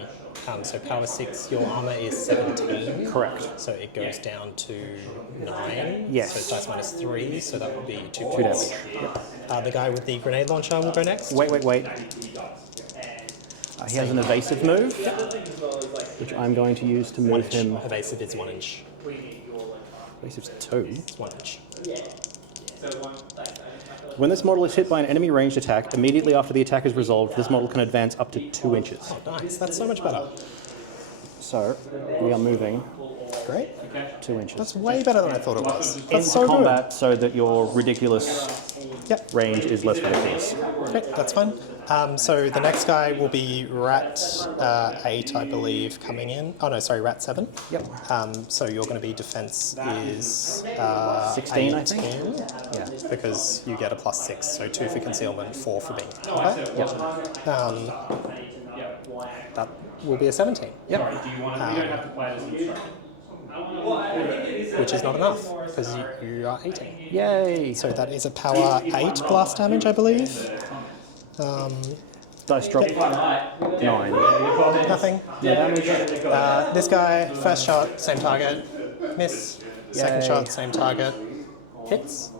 So power 6, your armor is 17. Correct. So it goes down to 9. Yes. So it's dice minus 3, so that would be 2 2 points. damage. The guy with the grenade launcher will go next. Wait. He has an evasive move, which I'm going to use to move him. Evasive is 1 inch. Evasive's 2. It's 1 inch. When this model is hit by an enemy ranged attack, immediately after the attack is resolved, this model can advance up to 2 inches. Nice, that's so much better. So, we are moving. great. 2 inches. That's way better than I thought it was. That's Into so combat so that your ridiculous Yep. range is less ridiculous. Okay, that's fine. So the next guy will be Rat 8, I believe, coming in. Oh no, sorry, Rat 7. Yep. So you're going to be defense is 16, 18, I think. Yeah. because you get a +6, so 2 for concealment, 4 for being combat. Yep. That will be a 17. Yep. Which is not enough because you are 18. Yay. So that is a power 8 blast damage, I believe. Dice drop 9. Nothing. No damage. This guy, first shot, same target, miss. Second Yay. shot, same target, hits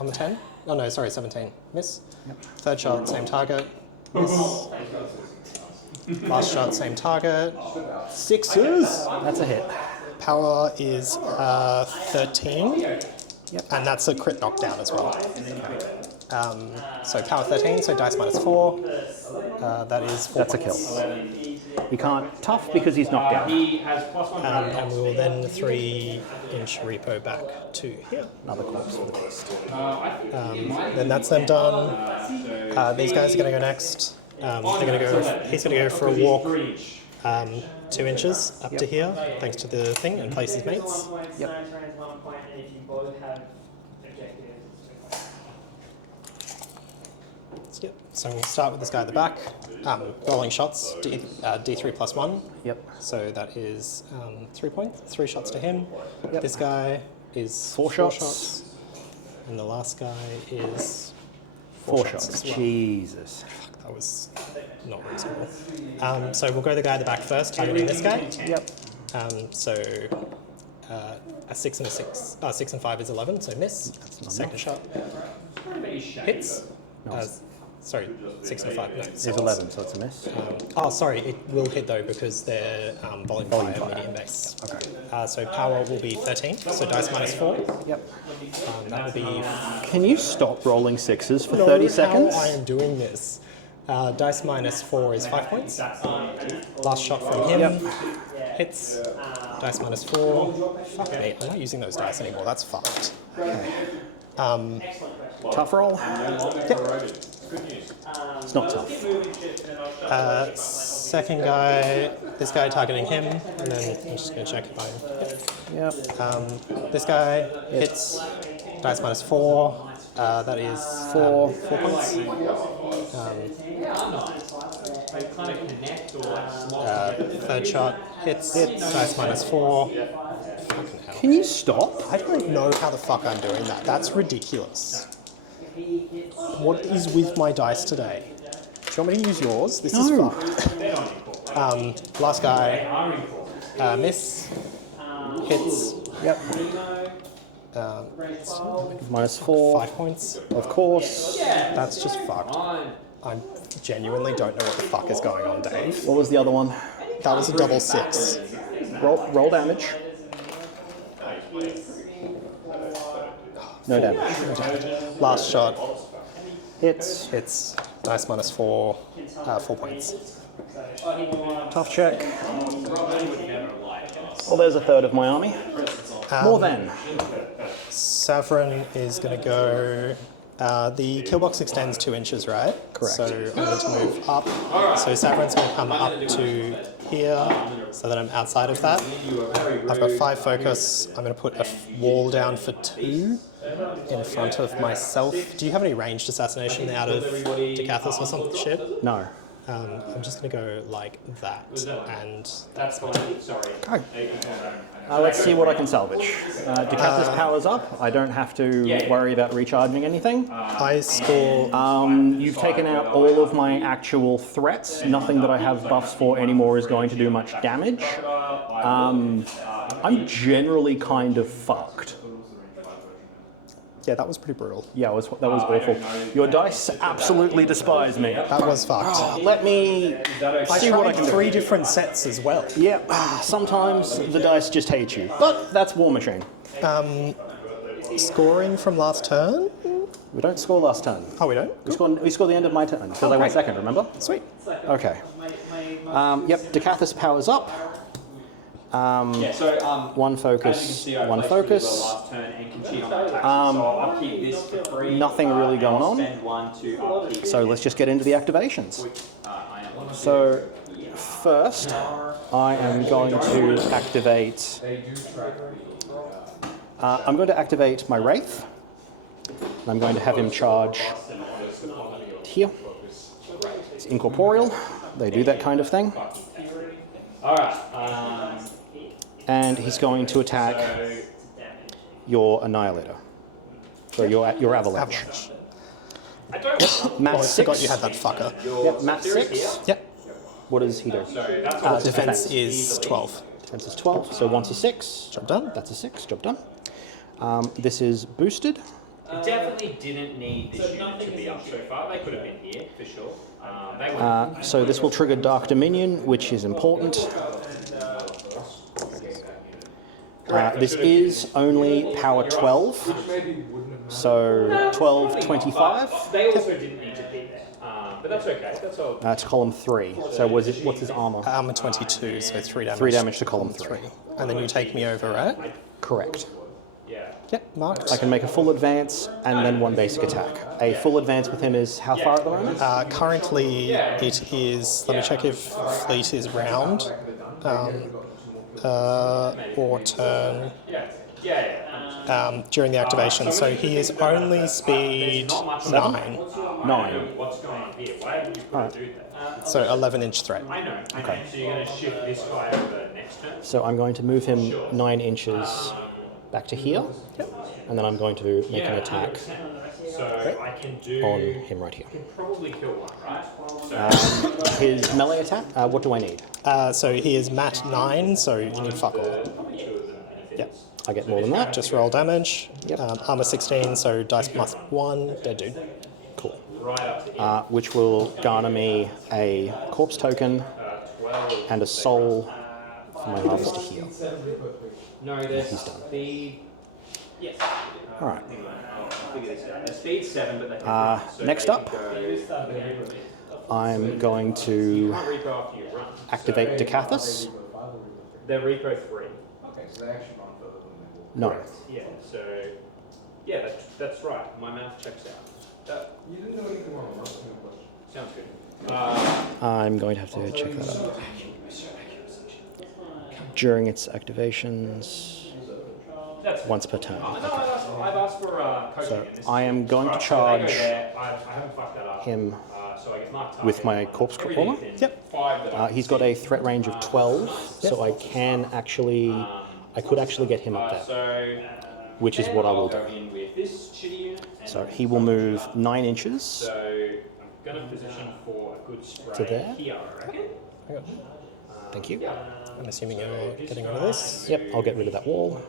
on the 10. Oh no, sorry, 17, miss. Third shot, same target, miss. Last shot, same target. 6s. That's a hit. Power is 13. And that's a crit knockdown as well. So power 13, so dice -4. That is 4 That's a points. kill. We can't tough because he's knocked down. And we will then 3-inch repo back to here. Another corpse for the beast. Then that's them done. These guys are going to go next. He's going to go for a walk 2 inches up to here, thanks to the thing, and place his mates. Yep. Yep. So we'll start with this guy at the back. Rolling shots, D3 +1. Yep. So that is 3 points, 3 shots to him. Yep. This guy is 4 shots. And the last guy is 4 shots shots. as well. Jesus. That was not reasonable. So we'll go the guy at the back first, targeting this guy. Yep. So a 6 and a 6. 6 and 5 is 11, so miss. Second shot. Hits. Sorry, 6 and a 5. No, There's 11, so it's a miss. sorry, it will hit though because they're volume fire, medium base. Okay. So power will be 13, so dice -4. Yep. That will be Can you stop rolling 6s for 30 seconds? How I am doing this. Dice -4 is 5 points. Last shot from him. Yep. Hits. Dice -4. Fuck me, I'm not using those dice anymore. That's fucked. Tough roll? Yep. It's not tough. Second guy, this guy targeting him, and then I'm just going to check if I'm. Yep. This guy hits. Dice -4. That is 4 points. Third shot hits. Dice -4. Fucking hell. Can you stop? I don't know how the fuck I'm doing that. That's ridiculous. What is with my dice today? Do you want me to use yours? This is No. fucked. Last guy. Miss. Hits. Yep. -4. 5 points. Of course. That's just fucked. I genuinely don't know what the fuck is going on, Dave. What was the other one? That was a double 6. Roll damage. No damage. Last shot. Hits. Hits. Dice -4. 4 points. Tough check. Well, there's a third of my army. More than. Savaryn is going to go. The kill box extends 2 inches, right? Correct. So I need to move up. So Savaryn's going to come up to here, so that I'm outside of that. I've got 5 focus. I'm going to put a wall down for 2 in front of myself. Do you have any ranged assassination out of Dekathus or some shit? No. I'm just going to go like that, and That's fine. Sorry. Let's see what I can salvage. Dekathus powers up. I don't have to worry about recharging anything. I score. You've taken out all of my actual threats. Nothing that I have buffs for anymore is going to do much damage. I'm generally kind of fucked. Yeah, that was pretty brutal. Yeah, that was awful. Your dice absolutely despise me. That was fucked. Let me I see what I tried can do. 3 different sets as well. Yeah, sometimes the dice just hate you. But that's Warmachine. Scoring from last turn? We don't score last turn. Oh, we don't? We score the end of my turn, because I went second, remember? Sweet. Okay. Yep, Dekathus powers up. Yeah, so One as you can focus, see, I one placed really focus. well last turn and can cheat on that attack. So I'll keep this for free. Nothing really and going I'll on. spend one to upkeep. So let's just get into the activations. I am. So first, I am going to activate. I'm going to activate my Wraith. And I'm going to have him charge here. It's incorporeal. They do that kind of thing. Alright, And he's going to attack your Annihilator. So your Avalanche. Matt Oh, I 6. forgot you had that fucker. Yep, Matt 6. Yep. What does he do? Defense is 12. Defense is 12, so once a 6. Job done. That's a 6, job done. This is boosted. it definitely didn't need this unit to be up so far. They could have been here, for sure. So this will trigger Dark Dominion, which is important. This is only power 12, so 12, 25. They also didn't need to be there. But that's okay. That's all. It's column 3. So what's his armor? Armor 22, so 3 damage. 3 damage to column 3. And then you take me over, right? Correct. Yeah. Yep, marked. I can make a full advance and then 1 basic attack. A full advance with him is how far at the moment? Currently, it is. Let me check if fleet is round. Or turn during the activation. So he is only speed 9. 9. What's going on here? Why would you put a dude there? So 11-inch threat. I know. Okay. So you're going to shift this guy over next turn? So I'm going to move him 9 inches back to here. And then I'm going to make an attack So I can do. on him right here. Probably kill one, right? His melee attack, what do I need? So he is mat 9, so you need fuck all. Yep. I get more than that. Just roll damage. Yep. Armor 16, so dice plus 1. Dead dude. Cool. Which will garner me a corpse token and a soul for my harvest to heal. No, there's He's done. speed. Yes. Alright. Speed 7, but they can Next up, I'm going to activate Dekathus. They're Repo 3. No. Yeah, so. Yeah, that's right. My math checks out. You didn't know anything wrong. Sounds good. I'm going to have to check that out. During its activations, That's once per turn. No, I've asked for coaching. So and this I am going to charge I haven't fucked that up. him So I get marked with my corpse crawler. Yep. He's got a threat range of 12, so I can actually, I could actually get him up there, So which is what I will do. go in with this shitty unit. So he will move 9 inches. So I'm going to position for a good spray To there? here, I reckon. Thank you. I'm assuming you're getting rid of this. Yep, I'll get rid of that wall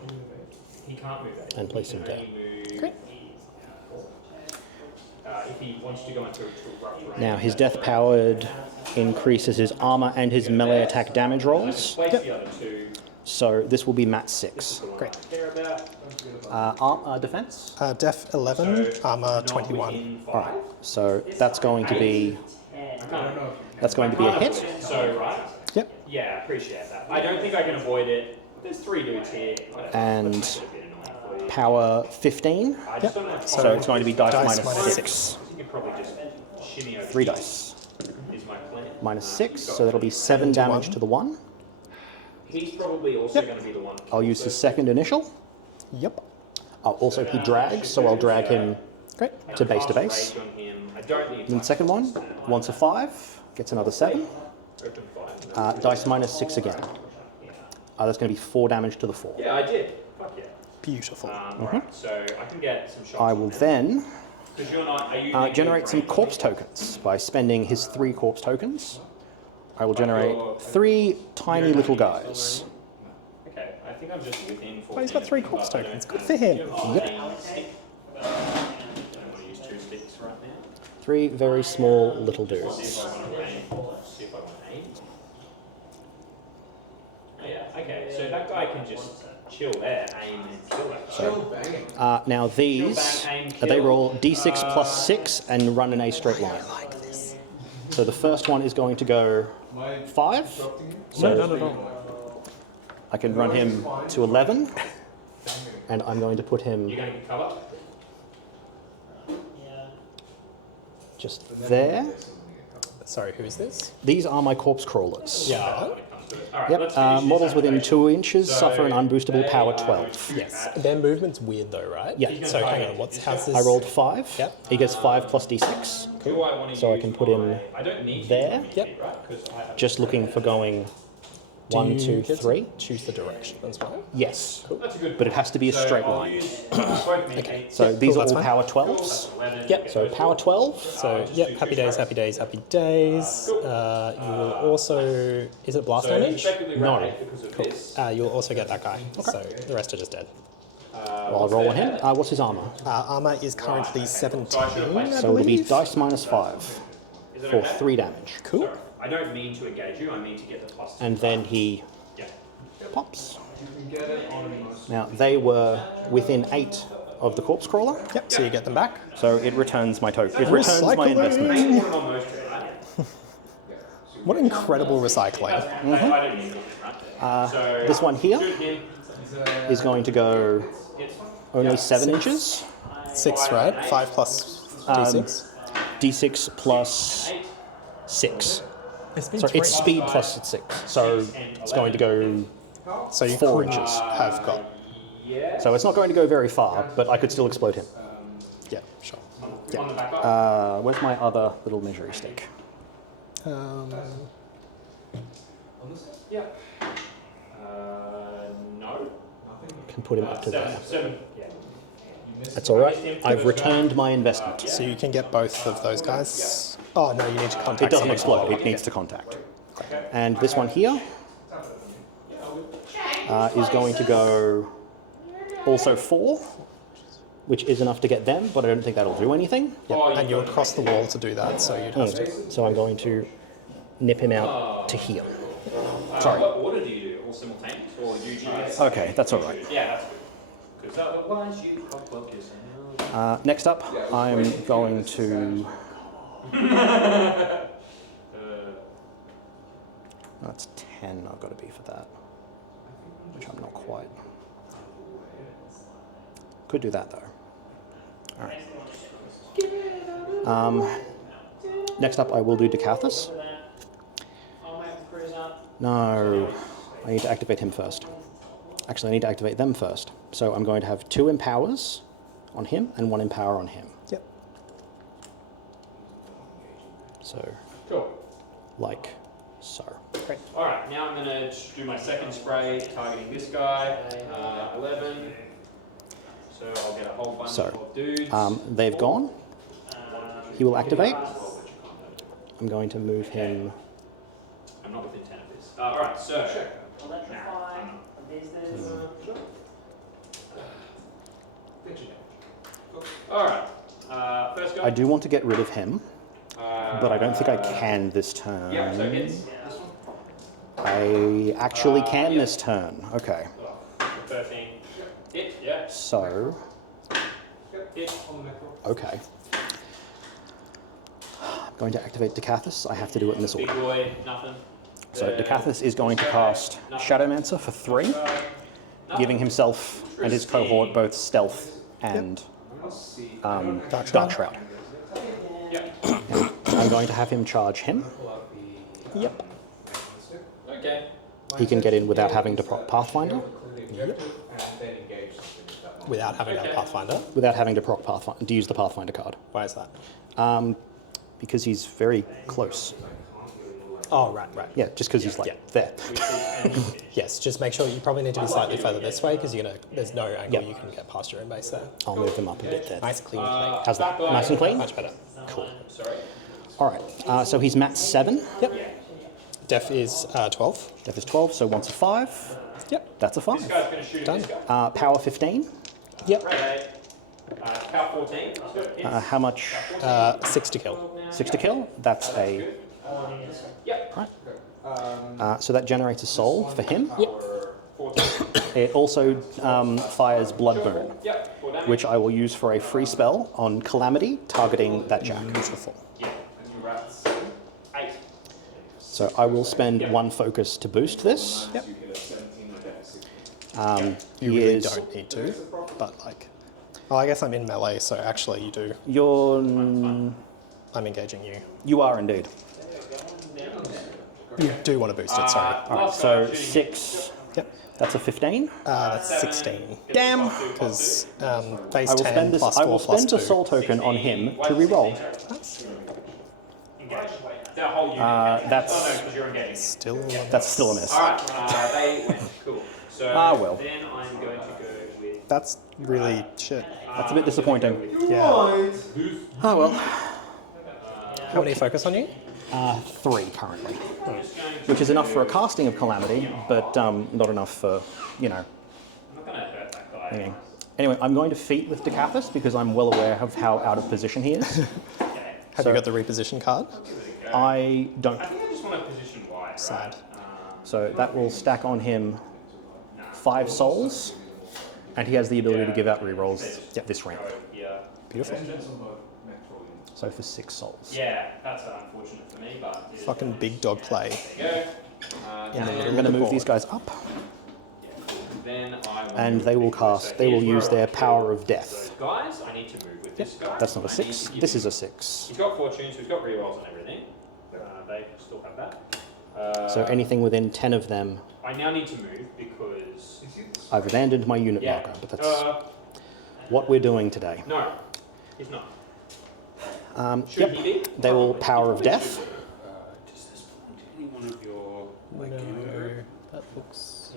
He can't move that. and place him there. Great. If he wants to go into a rough range. Now his death powered increases his armor and his melee attack damage rolls. Place the other two. So this will be mat 6. Great. Care about. Defense? Def 11, armor 21. Alright, so that's going to be a hit. So, right? Yep. Yeah, I appreciate that. I don't think I can avoid it. There's 3 dudes here. And power 15. I just don't know. So it's going to be dice Dice minus minus 6. You could probably just shimmy over 3 here, dice. is my plan. Minus 6, so that'll be 7 damage to the 1. He's probably also going to be the one. I'll use his second initial. Yep. Also, he drags, so I'll drag him Great. to base to base. On him. I don't need Then the second one, once a 5, gets another 7. open fire. Dice minus 6 again. That's going to be 4 damage to the 4. Yeah, I did. Fuck yeah. Beautiful. Alright, so I can get some shots. I will then Because you're not. Are you generate some corpse tokens by spending his 3 corpse tokens. I will generate 3 tiny little guys. Okay, I think I'm just within. Oh, he's got 3 corpse tokens. Good for him. Yep. I'm going to use 2 sticks right now. 3 very small little dudes. See if I want to aim. Yeah, okay, so that guy can just chill there, aim and kill that guy. Now these, they roll d6 plus 6 and run in a straight line. So the first one is going to go 5. No, not at all. I can run him to 11, and I'm going to put him You're going to get cover? Yeah. just there. Sorry, who is this? These are my corpse crawlers. Yeah. Alright, Yep, let's finish this models within activation. 2 inches So suffer an unboostable they power are 12. Yes. Their movement's weird though, right? Yeah. So hang on, how's this? I rolled 5. Yep. He gets 5 plus d6. Do I want to So I use can put him I don't need to there. use Yep. it, right? 'Cause I have Just looking for going Do 1, you 2, get to 3. Choose the direction as well. Yes, That's a good but it has to be a So straight I'll line. use, both me. So Yep, these cool, are that's all fine. power 12s. 11. Yep. So power 12. So yep, happy days, happy days, happy days. You will also, is it blast So damage? effectively No. rotate because of this. You'll also get that guy. So the rest are just dead. Well, I'll roll on him. What's his armor? Armor is currently 17, I So it'll be believe. dice minus 5 Is it for okay? 3 damage. Cool. Sorry, I don't mean to engage you, I mean to get the plus. And then he Yeah. pops. You can get it on most. Now, they were within 8 of the corpse crawler, Yep, so you get them back. so it returns my token. It returns my Recycling. investment. Put them on most trade, right? What incredible recycling. I don't need them, right? So This one here shoot him. is going to go Hits. only 7 inches. 6, right? 5 plus d6. D6 plus 6. It's Sorry, it's speed plus 6. So it's going to go. So you 4 could inches. have got. Yeah. So it's not going to go very far, but I could still explode him. Yeah, sure. On the back up. Where's my other little measuring stick? Yeah. No. Can put him up to there. 7. Yeah. That's all right. I've returned my investment. So you can get both of those guys. Oh no, you need to contact. It doesn't someone. explode. It needs to contact. And this one here is going to go also 4, which is enough to get them, but I don't think that'll do anything. Yep. And you're across the wall to do that, so you'd have to. So I'm going to nip him out to here. Sorry. What order do you do? All simultaneous? Or do you get... Okay, that's all right. Yeah, that's good. Because otherwise you cockblock yourself. Next up, I'm going to. That's 10. I've got to be for that, which I'm not quite. Could do that though. All right. Next up, I will do Dekathus. I'll make the cruiser. No, I need to activate him first. Actually, I need to activate them first. So I'm going to have 2 empowers on him and 1 empower on him. Yep. Sure. So, like so. Alright, now I'm going to do my second spray targeting this guy. 11. So I'll get a whole bunch So, of dudes. they've gone. He will activate. I'm going to move him. I'm not within 10 of this. Alright, so. Electrify. Business. Alright. First guy. I do want to get rid of him, but I don't think I can this turn. Yeah, so hits. I actually can this turn. Okay. 13. Hit, yeah. So, Hit. okay. I'm going to activate Dekathus. I have to do it in this Big order. boy, nothing. So Dekathus is going to cast Shadowmancer for 3, giving himself and his cohort both stealth and Dark Shroud. I'm going to have him charge him. Yep. Okay. He can get in without having to proc Pathfinder. Without having a Pathfinder. Without having to proc Pathfinder, to use the Pathfinder card. Why is that? Because he's very close. Oh, right. Yeah, just because he's like there. Yes, just make sure you probably need to be slightly further this way because there's no angle Yep. you can get past your own base there. I'll move them up a bit there. Nice clean plate. How's that? Nice and clean? Much better. Cool. All right, so he's mat 7. Yep. Def is 12. Def is 12, so once a 5. Yep. That's a 5. This guy's going to shoot Done. this guy. Power 15. Yep. Right. Power 14. So hits. How much? 6 to kill. 6 to kill. That's a. Yep. Right. So that generates a soul for him. Yep. 14. It also fires Blood Burn, Yep. 4 damage. which I will use for a free spell on Calamity, targeting that Jack. Beautiful. Yeah. And you rats. 8. So I will spend 1 focus to boost this. Yep. You He really is- don't need to, but like... Oh, I guess I'm in melee, so actually you do. You're... I'm engaging you. You are indeed. You do want to boost it, sorry. Alright, so 6... Yep. That's a 15. That's 16. Damn! Because base I will 10 spend this. plus I 4 will plus spend 2. a soul token on him to reroll. That whole unit. That's because you're engaging. Still... that's still a miss. Alright, they went. Cool. So Well. then I'm going to go with. That's really shit. That's a bit disappointing. Yeah. Oh well. How many focus on you? 3 currently, which is enough for a casting of Calamity, but not enough for, you know. I'm not going to hurt that guy. Thinking. Anyway, I'm going to feat with Dekathus because I'm well aware of how out of position he is. Have you got the reposition card? I don't. I think I just want to position wide. Sad. So that will stack on him 5 souls, and he has the ability to give out rerolls this ramp. Yeah. Beautiful. So for 6 souls. Yeah, that's unfortunate for me, but. Fucking big dog play. There you And middle I'm going to of the move board. these guys up, Then I will and they will cast. They will use their power of death. Guys, I need to move with this guy. That's not a I 6. need to give This him- is a 6. He's got fortune, so he's got rerolls and everything. They still have that. So anything within 10 of them, I now need to move because. I've abandoned my unit Yeah. marker. But that's what we're doing today. No, he's not. Should Yep. he be? They will power of death. Does this belong to any one of your That looks...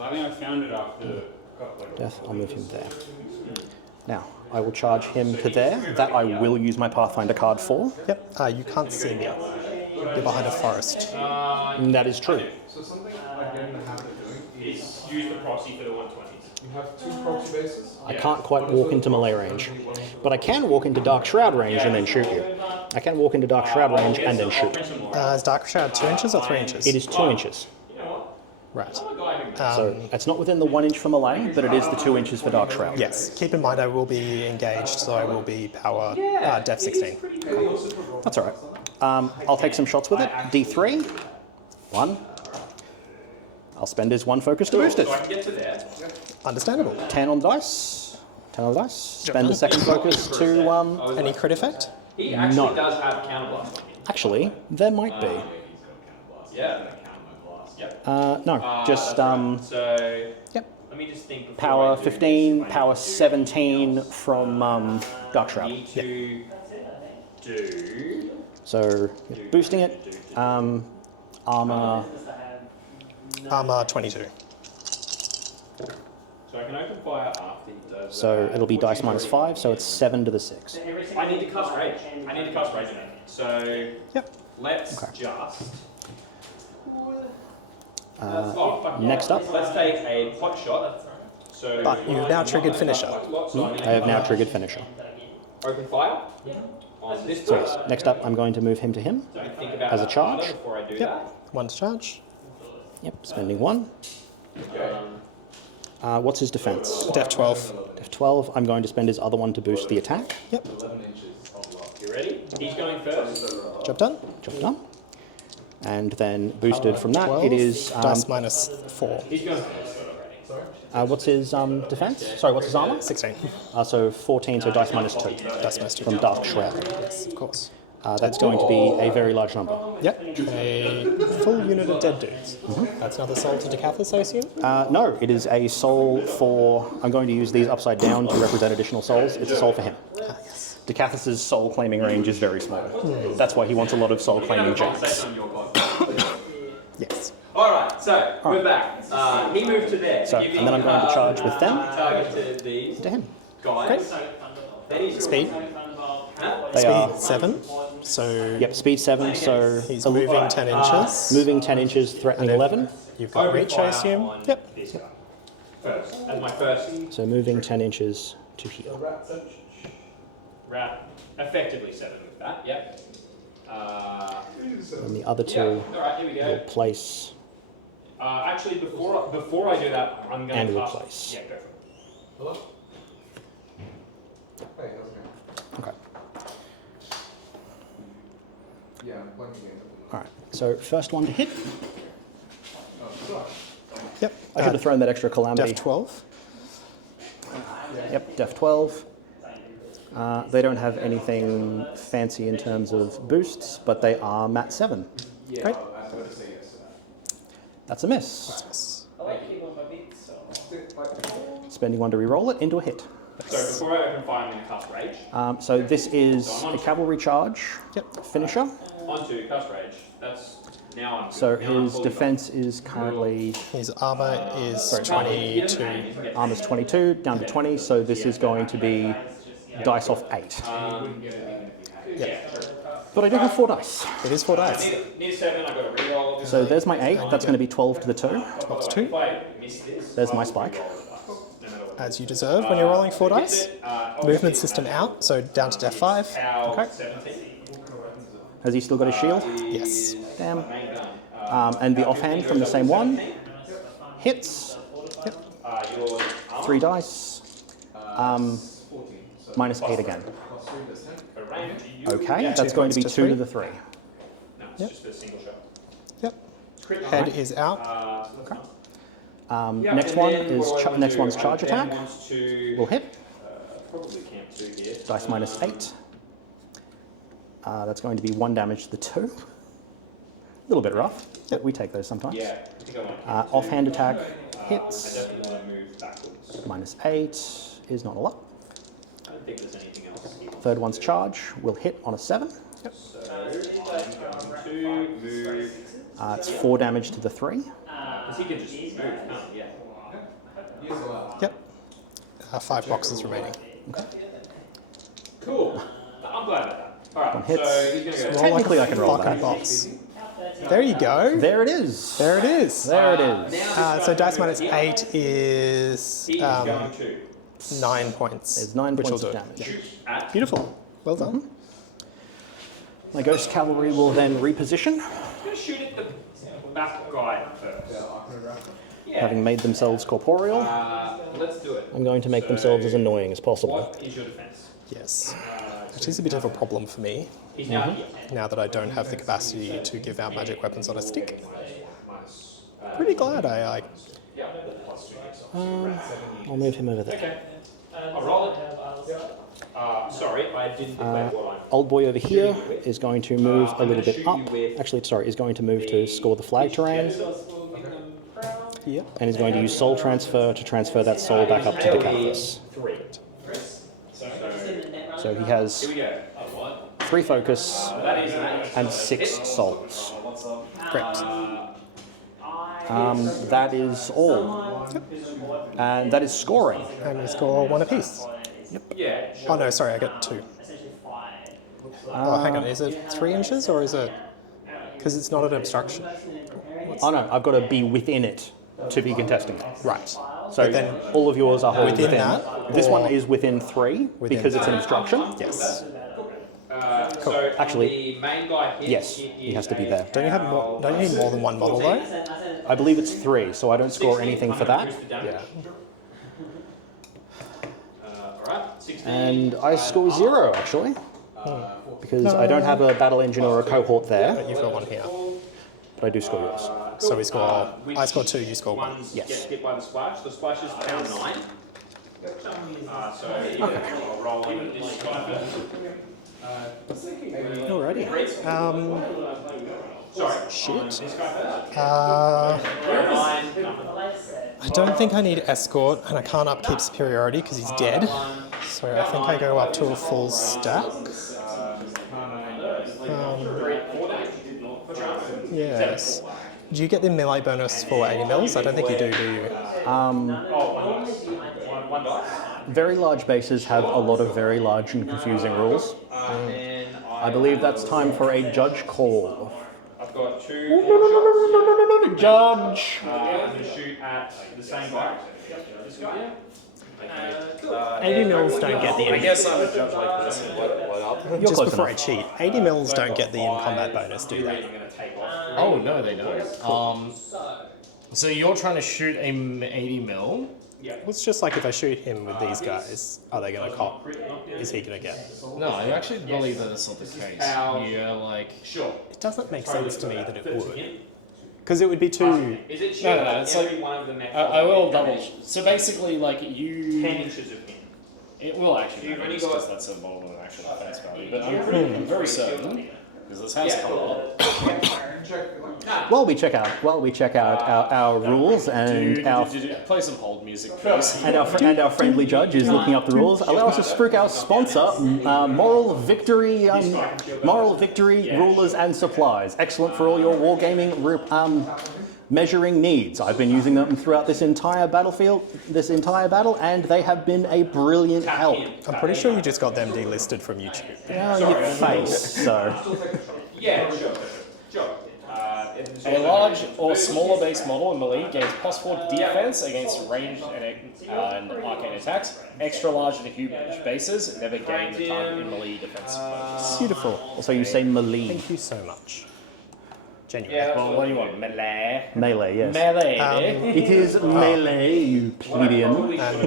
I think I found it after. Death. I'll move him there. Now I will charge him to there. That I will use my Pathfinder card for. Yep. You can't see me. You're behind a forest. That is true. So something I get in the habit of doing Is use the proxy for the 120s. you have 2 proxy bases. I can't quite walk into melee range, but I can walk into Dark Shroud range and then shoot you. I can walk into Dark Shroud range and then shoot. Is Dark Shroud 2 inches or 3 inches? It is 2 inches. Right. So it's not within the 1 inch for melee, but it is the 2 inches for Dark Shroud. Yes. Keep in mind I will be engaged, so I will be power def 16. That's alright. I'll take some shots with it. D3. 1. I'll spend his 1 focus to boost it. So I can get to there. Understandable. 10 on dice. 10 on dice. Spend the second focus to... Any crit effect? He actually No. does have counterblast. Actually, there might be. Yeah. Yep. No, just So. Yep. Let me just think. before power I do 15, this, I power need to- 17 from Dark I Shroud. need to do. So boosting it. Armor. Armor 22. So I can open fire after he does. So it'll be dice minus 5, so it's 7 to the 6. I need to cast rage. I need to cast rage on it. So. Yep. Let's Okay. just. Next up, Let's take a pot shot. So. But you've now triggered finisher. I have now triggered finisher. Open fire. On this So point. yes, next up, I'm going to move him to him So think about as a that charge. harder before I do Yep. 1 to charge. Yep, spending 1. that. What's his defense? Def 12. Def 12. I'm going to spend his other 1 to boost the attack. Yep. You ready? He's going first. Job done. Job done. And then boosted from that, 12. it is... Dice minus 4. He's going first. what's his defense? Sorry, what's his armor? 16. So 14, so dice minus 2 Dice minus 2. from Dark Shroud. Yes, of course. That's going to be a very large number. Yep. A full unit of dead dudes. That's another soul to Dekathus, I assume? No, it is a soul for... I'm going to use these upside down to represent additional souls. It's a soul for him. Yes. Dekathus' soul claiming range is very small. That's why he wants a lot of soul claiming jacks. Yes. Alright, so we're back. He moved to there. So, and then I'm going to charge with them Target to these to him. guys. Then he's Speed. Huh? They are... Speed 7. So Yep, speed 7, so... he's moving 10 inches. Moving 10 inches, threatening 11. You've got reach, I assume? Yep. This guy. First. As my first So moving 10 inches to here. rat. Effectively 7 with that, yep. And the other Yeah, two alright, here we will go. place Actually, before I do that, I'm going and to cast... replace. Yeah, go for it. Hello? Hey, how's it going? Okay. Yeah, I'm playing the game. Alright, so first one to hit. Oh, sorry. Yep. I should have thrown that extra calamity. Def 12. Yep, Def 12. They don't have anything fancy in terms of boosts, but they are Mat 7. Great. That's a miss. Yes. Spending 1 to re-roll it into a hit. So before I open fire, I'm going to cast Rage. So this is a cavalry charge. Yep. Finisher. Onto cast Rage. That's now I'm. So now I'm his fully defense is currently His armor is 22. armor's 22 down to 20. So this is going to be dice off 8. But I do have 4 dice. It is 4 dice. Near 7, I got a reroll. So there's my 8. That's going to be 12 to the 2. That's 2. If I miss this, There's my spike. As you deserve when you're rolling 4 dice. Movement system out, so down to Def 5. Okay. 17. Has he still got his shield? Yes. Damn. And the offhand from the same one. Hits. Your 3 dice. Minus 8 again. Okay, that's going to be 2 to the 3. No, it's Yep. just a single shot. Yep. Head is out. Next one is next one's charge attack. Will hit. Probably camp 2 here. Dice minus 8. That's going to be 1 damage to the 2. A little bit rough, but we take those sometimes. Yeah, I think I want Offhand attack I hits. definitely want to move backwards. Minus 8 is not a lot. I don't think there's anything else here. Third one's charge will hit on a 7. So I'm going to move. It's 4 damage to the 3. Because he can just move, can't he? Yeah. Yep. 5 boxes remaining. Cool. I'm glad about that. Alright, One hits. so he's going to go. Technically, I can roll Fucking that. box. There you go. There it is. There it is. There it is. So dice minus 8 is He is going to 9 points. There's 9 which points will of do it. damage. at. Beautiful. Well done. My ghost cavalry will then reposition, I'm going to shoot at the back guy first. having made themselves corporeal. Let's do it. I'm going to make themselves as annoying as possible. What is your defense? Yes. Which is a bit of a problem for me, He's now here. now that I don't have the capacity to give out magic weapons on a stick. Pretty glad I I'll move him over there. Okay. I'll roll it. Sorry, I didn't declare what I'm. Old boy over here is going to move a little bit up. Actually, sorry, is going to move to score the flag terrain. Yep. And is going to use soul transfer to transfer that soul back up to Dekathus. 3. So he has Here we go. 3 focus That is an 8. and 6 souls. Great. That is all. And that is scoring. And we score 1 apiece. Yeah. Oh no, sorry, I got 2. Oh, hang on, is it 3 inches or is it... Because it's not an obstruction. Oh no, I've got to be within it to be contesting it. Right. So But then all of yours are within within that, This one or- is within 3 because it's an obstruction. Yes. So Actually, the main guy hits, yes, it he is has to be a- there. Don't you have more? Don't you need more than 1 model though? I believe it's 3, so I don't score anything for that. Yeah. Alright, 16. And I score 0 actually, because I don't have a battle engine or a cohort there, But you've got 1 here. but I do score yours. So we score. I score 2. You score 1. Ones Yes. get hit by the splash. The splash is pound 9. So I'll roll in this guy first. Alrighty. Sorry. Shit. This guy first. 9. Nothing. I don't think I need escort, and I can't upkeep superiority because he's dead. So I think I go up to a full stack. Yes. Do you get the melee bonus for 80 mils? I don't think you do you? One dice. Very large bases have a lot of very large and confusing rules. I believe that's time for a judge call. I've got 2 more shots. Judge! I'm going to shoot at the same guy. This guy. 80 mils don't get the. I guess I'm a judge like this. What up? Just close before enough. I cheat, 80 mils don't get the in-combat bonus, do they? I'm going to take off. Oh no, they don't. So you're trying to shoot a 80 mil? It's just like if I shoot him with these guys, are they going to cop? Is he going to get? No, I actually believe that that's not the case. Yeah, like Sure. It doesn't make sense to me that it would. Because it would be too. Is it No, shield no, it's every like- one of the mech? I will double. So basically, like 10 you, inches of him. it will actually You've only because got- that's involved in actual defense value. But I'm very certain because this has come up. While we check out our rules and our Play some hold music, please. and our friendly judge is looking up the rules. Allow us to spruik our sponsor, Moral Victory Rulers and Supplies. Excellent for all your wargaming measuring needs. I've been using them throughout this entire battle, and they have been a brilliant help. I'm pretty sure you just got them delisted from YouTube. Oh, your face. So Yeah, sure. A large or smaller base model in melee gains +4 defense against ranged and arcane attacks. Extra large and huge bases never gain the target in melee defense bonuses. Beautiful. also you say melee. Thank you so much. Genuinely. Well, what do you want? Melee? Melee, yes. Melee. It is melee, you plebeian. And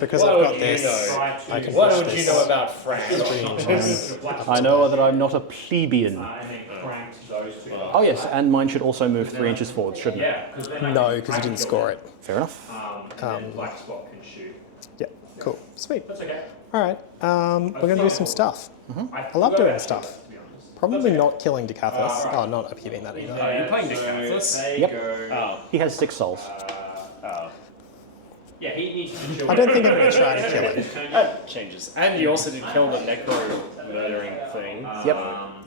because What I've would got you this, know? I can What push would you this know about France? I know that I'm not a plebeian. Oh yes, and mine should also move 3 inches forward, shouldn't it? No, because you didn't score it. Fair enough. Black spot can shoot. Yeah, cool. Sweet. That's okay. Alright, we're going to do some stuff. I love doing stuff. Probably not killing Dekathus. Oh, not upheaving that either. Are you playing Dekathus? Yep. Oh. He has 6 souls. Yeah, he needs to chill. I don't think I'm going to try to kill him. That changes. And you also did kill the necro murdering thing. Yep.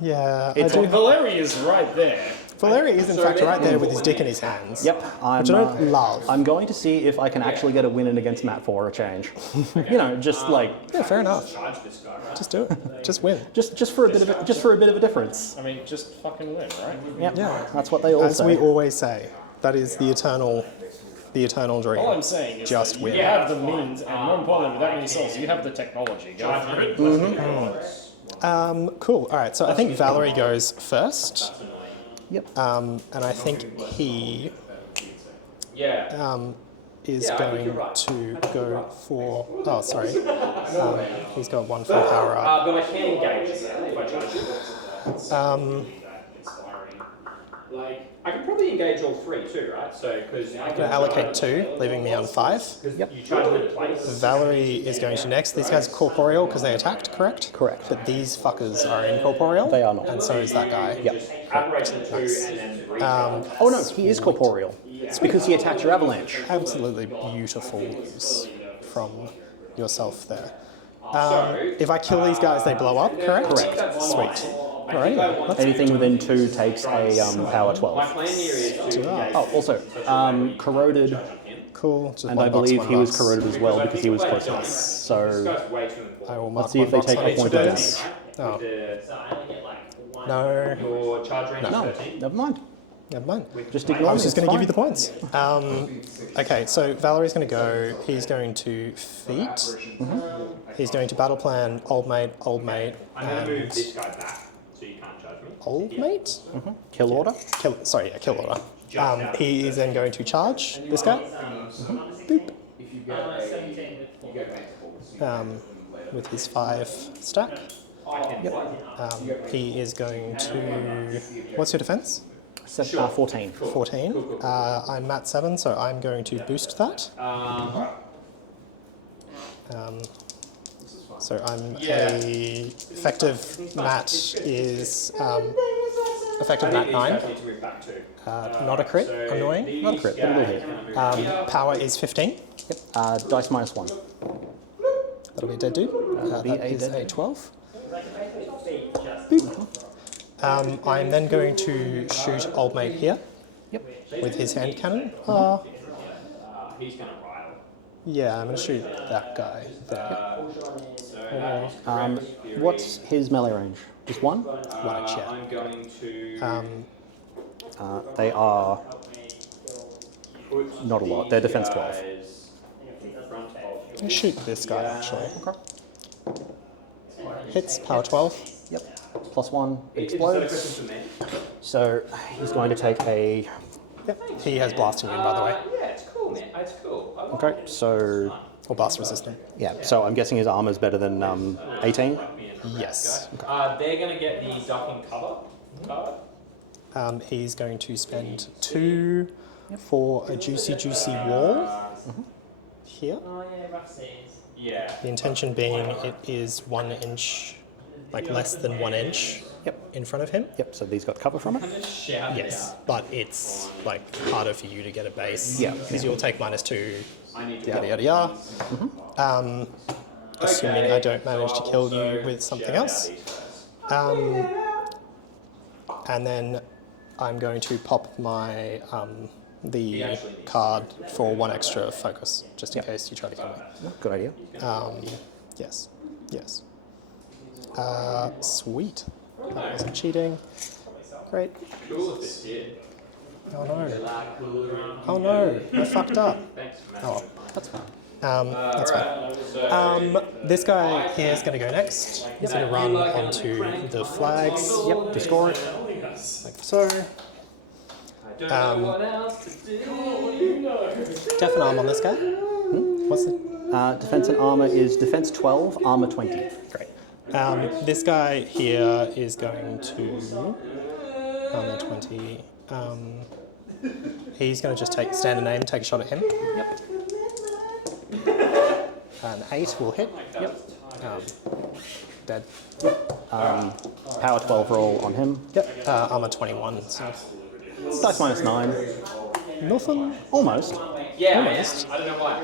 Yeah, I It's do. Valerii is right there. Valerii is in fact right there with his dick in his hands. Yep. Which I don't love. I'm going to see if I can actually get a win in against Matt for a change. Just like Yeah, fair enough. Just do it. Just win. just for a bit of a difference. I mean, just fucking win, right? Yep. Yeah. That's what they all As say. we always say, that is the eternal dream. All I'm saying is Just that win. you have the means, and more importantly, with that many souls, you have the technology. Go for it. Cool. All right. So I think Valerii goes first. Yep. And I think he is going to go for. Oh, sorry. He's got 1 full power up. But I can engage if I charge. Like, I can probably engage all 3 too, right? So, because I I'm going to allocate 2, leaving me on 5. Yep. You charge them in place. Valerii is going to next. These guys are corporeal because they attacked, correct? Correct. But these fuckers are incorporeal. They are not. And so is that guy. Yep. Aberrate the 2 and then Oh no, he is corporeal. It's because he attacked your avalanche. Absolutely beautiful use from yourself there. If I kill these guys, they blow up, correct? Correct. Sweet. Alright, let's Anything within 2 takes a power 12. My plan here is do that. Oh, also, corroded, Cool. Just and one I box, believe one he was box. corroded as well because he was close to us. So that's way too important. I will mark let's see if one they box take on a each point of of those. damage. Oh, So I only get like 1. no. Your charge range is No, 13. never mind. Never mind. Just I ignore was me. just going to give you the it's points. Okay, so Valerie's going to go. He's going to feat. He's going to battle plan old mate, I'm going to move and this guy back so you can't charge me. old mate. fine. Kill order. Kill order. He is then going to charge this guy. Boop. 17 with 4. With his 5 stack. He is going to. What's your defense? 14. 14. I'm Mat 7, so I'm going to boost that. So I'm a effective Mat is effective Mat 9. Need to move back too. Not a crit. Annoying. Not a crit, but it'll hit. Power is 15. Dice -1. That'll be a dead dude. be That a is dead a dude. 12. Boop. I'm then going to shoot old mate here. Yep. With his hand cannon. He's going to rile. Yeah, I'm going to shoot that guy there. What's his melee range? Just 1? Right, yeah. I'm going to They are put not a lot. They're defense 12. guys in front of I'm going to shoot this guy actually. Hits, power 12. Yep. +1 Is that a question explodes. for me? So he's going to take a. Yep. He has blasting immune, by the way. Yeah, it's cool, man. It's cool. I like Okay, it. so Or blast resistant. yeah. So I'm guessing his armor's better than 18. Yes. They're going to get the ducking cover card. he's going to spend 2 for a juicy wall here. Oh yeah, rough seas. Yeah. The intention being it is 1 inch, like less than 1 inch in front of him. Yep, so these got cover from it. Yes, but it's like harder for you to get a base. Yeah. Because you'll take -2, I need to yada yada yada. Assuming I don't manage to kill you with something else. And then I'm going to pop my the card for 1 extra focus, just in case you try to kill me. Good idea. Yes. Sweet. That wasn't cheating. Great. Cool if it did. Oh no. Oh no, I fucked up. Oh, That's fine. that's fine. This guy here is going to go next. He's going to run onto the flags. Yep, to score it. Like so. Def and arm on this guy. What's the... Defense and armor is defense 12, armor 20. Great. This guy here is going to armor 20. He's going to just stand and aim, take a shot at him. Yep. An 8 will hit. Yep. Dead. Power 12 roll on him. Yep. Armor 21. So Dice -9. nothing. Almost. Yeah, Almost. I don't know why.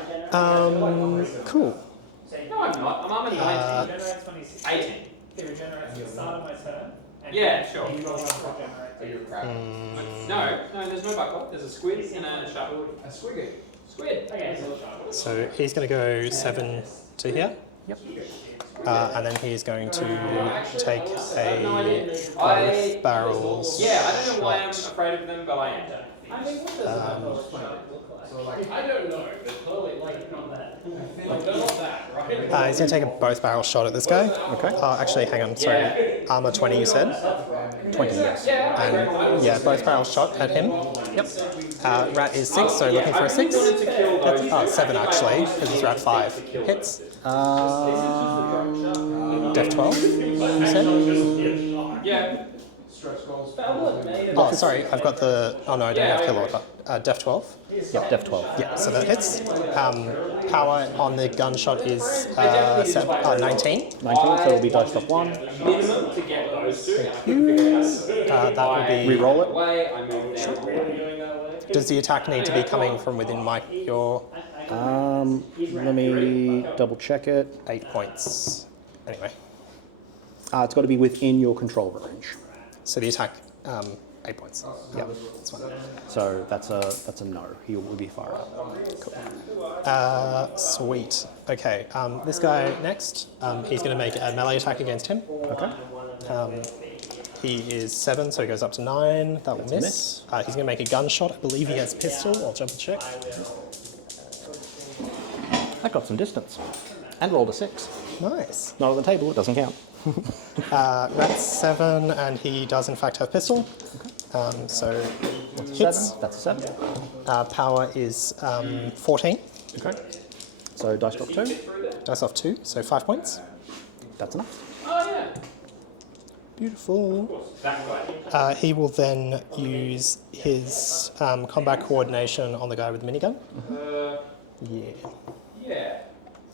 Cool. No, I'm not. I'm armor 19. 18. It regenerates at the start of my turn. Yeah, sure. You roll one to regenerate. No, there's no buckle. There's a squid and a shark. A swiggy. Squid. Okay, so shark. So he's going to go 7 to here. Yep. And then he's going to take a both I- barrels. Yeah, I don't know why I'm shot. afraid of them, but I am. I mean, what does a shark look like? I don't know, but clearly, like, Not that. like they're not that, right? He's going to take a both barrel shot at this guy. Okay. Actually, hang on. Sorry. Armor 20, you said? 20, yes. And yeah, both barrel shot at him. Yep. Rat is 6, so looking for a 6. wanted to kill those. 7 actually, because it's rat 5. Hits. Def 12, you said? Yeah. Oh, sorry, I've got the... Oh no, I don't have kill order. Def 12. Yep, def 12. Yeah, so that hits. Power on the gunshot is 19. 19, so it'll be dice top 1. Minimum to get those two. That would be... Reroll it. Way I move down. Does the attack need to be coming from within your Let me double check it. 8 points? Anyway, It's got to be within your control range. so the attack, 8 points. Yeah, that's fine. So that's a no. He will be far out. Sweet. Okay, this guy next, he's going to make a melee attack against him. Okay. He is 7, so he goes up to 9. That will miss. He's going to make a gunshot. I believe he has pistol. I'll double check. That got some distance. And rolled a 6. Nice. Not on the table, it doesn't count. Rat's 7, and he does in fact have pistol. So hits. 7. That's a 7. Power is 14. Okay. So dice drop 2. Dice off 2, so 5 points. That's enough. Oh yeah. Beautiful. He will then use his combat coordination on the guy with the minigun. Yeah. Yeah.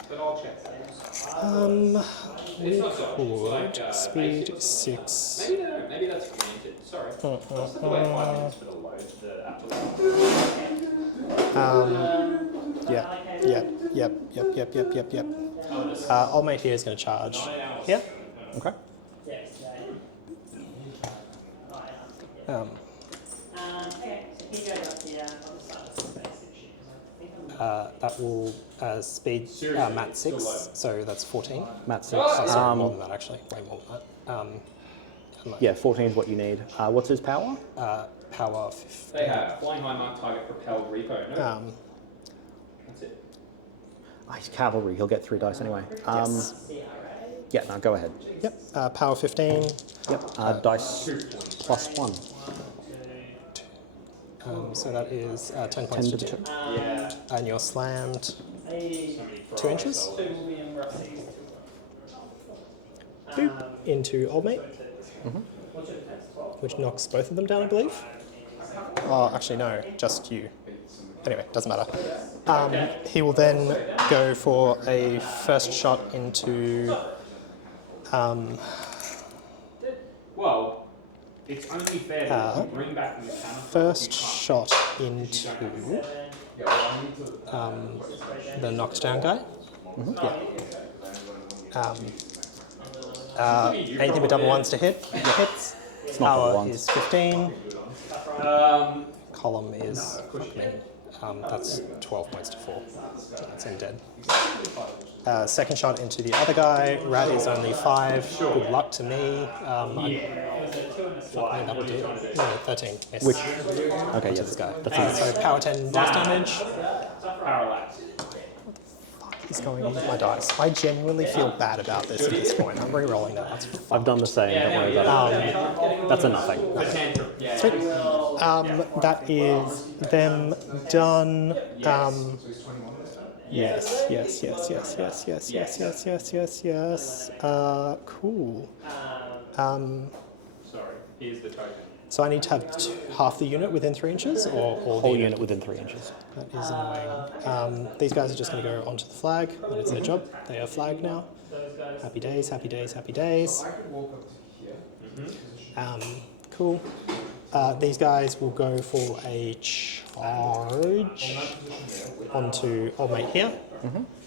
But I'll check that. We could speed 6. Maybe no. Maybe that's granted. Sorry. I'll just have to wait 5 minutes for the load. Yep. Old mate here is going to charge. Yeah. Okay. That will speed Matt 6, so that's 14. Matt 6. Oh, sorry, more than that actually, way more than that. Yeah, 14 is what you need. What's his power? Power 15. They have flying high mark target propelled repo. No. That's it. He's cavalry. He'll get 3 dice anyway. Yes. Yeah, no, go ahead. Yep. Power 15. Yep. Dice plus 1. So that is 10 points 10 to to 2. 2. And you're slammed 2 inches. Boop. Into old mate. which knocks both of them down, I believe. Oh, actually no, just you. Anyway, doesn't matter. He will then go for a first shot into. Well, it's only fair that you bring back the mechanical. First shot into the knocked down guy. Yeah. Anything but double ones to hit. Hits. It's not double Power ones. is 15. Column is. That's 12 points to 4. So that's him dead. Second shot into the other guy. Rat is only 5. Good luck to me. That would do it. No, 13. Yes. Which? Okay, yeah, This guy. That's So power 10 dice damage. Parallax. What is going on with my dice? I genuinely feel bad about this at this point. I'm re-rolling that. That's I've done the same. Don't worry about it. That's a nothing. Sweet. That is them done. Yes. Cool. Sorry, here's the token. So I need to have half the unit within 3 inches, or Whole unit within 3 inches. That is annoying. These guys are just going to go onto the flag. That is their job. They are flagged now. Happy days, happy days, happy days. Cool. These guys will go for a charge onto old mate here.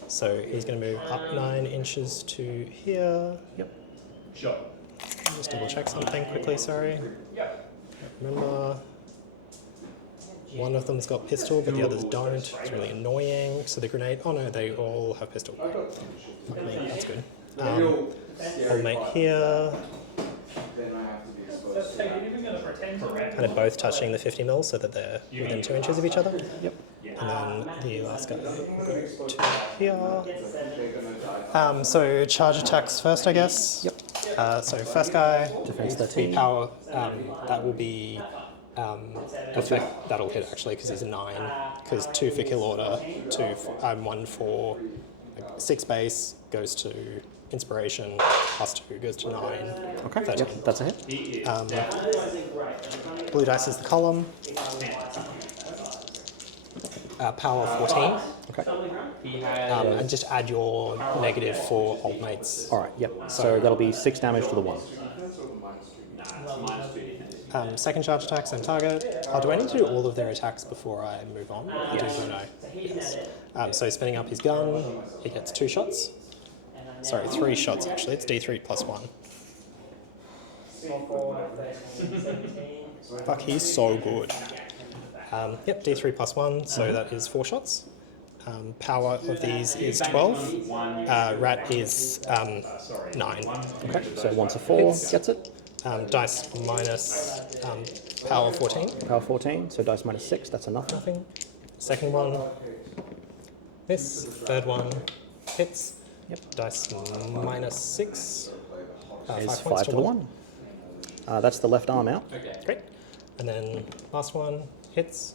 So he's going to move up 9 inches to here. Yep. Sure. Just double check something quickly, sorry. Remember, one of them's got pistol, but the others don't. It's really annoying. So the grenade, oh no, they all have pistol. Fuck me, that's good. Old mate here. Kind of both touching the 50 mil so that they're within 2 inches of each other. Yep. And then the last guy will go to here. So charge attacks first, I guess. Yep. So first guy, Defense 3 13. power. That will be effect. That'll hit actually because he's a 9. Because 2 for kill order, 1 for 6 base goes to inspiration, plus 2 goes to 9. Okay. 13. Yep, that's a hit. Blue dice is the column. Power 14. Okay. And just add your negative for old mates. All right. Yep. So that'll be 6 damage to the 1. Second charge attack, same target. Do I need to do all of their attacks before I move on? I do know. Yes. So spinning up his gun, he gets 2 shots. Sorry, 3 shots actually. It's D3 plus 1. Fuck, he's so good. Yep, D3 plus 1, so that is 4 shots. Power of these is 12. Rat is 9. Okay. So once a 4 Hits. gets it. Dice minus power 14. Power 14. So dice minus 6. That's a nothing. Nothing. Second one. This. Third one. Hits. Yep. Dice minus 6. Is 5 points 5 to the 1. That's the left arm out. Great. And then last one. Hits.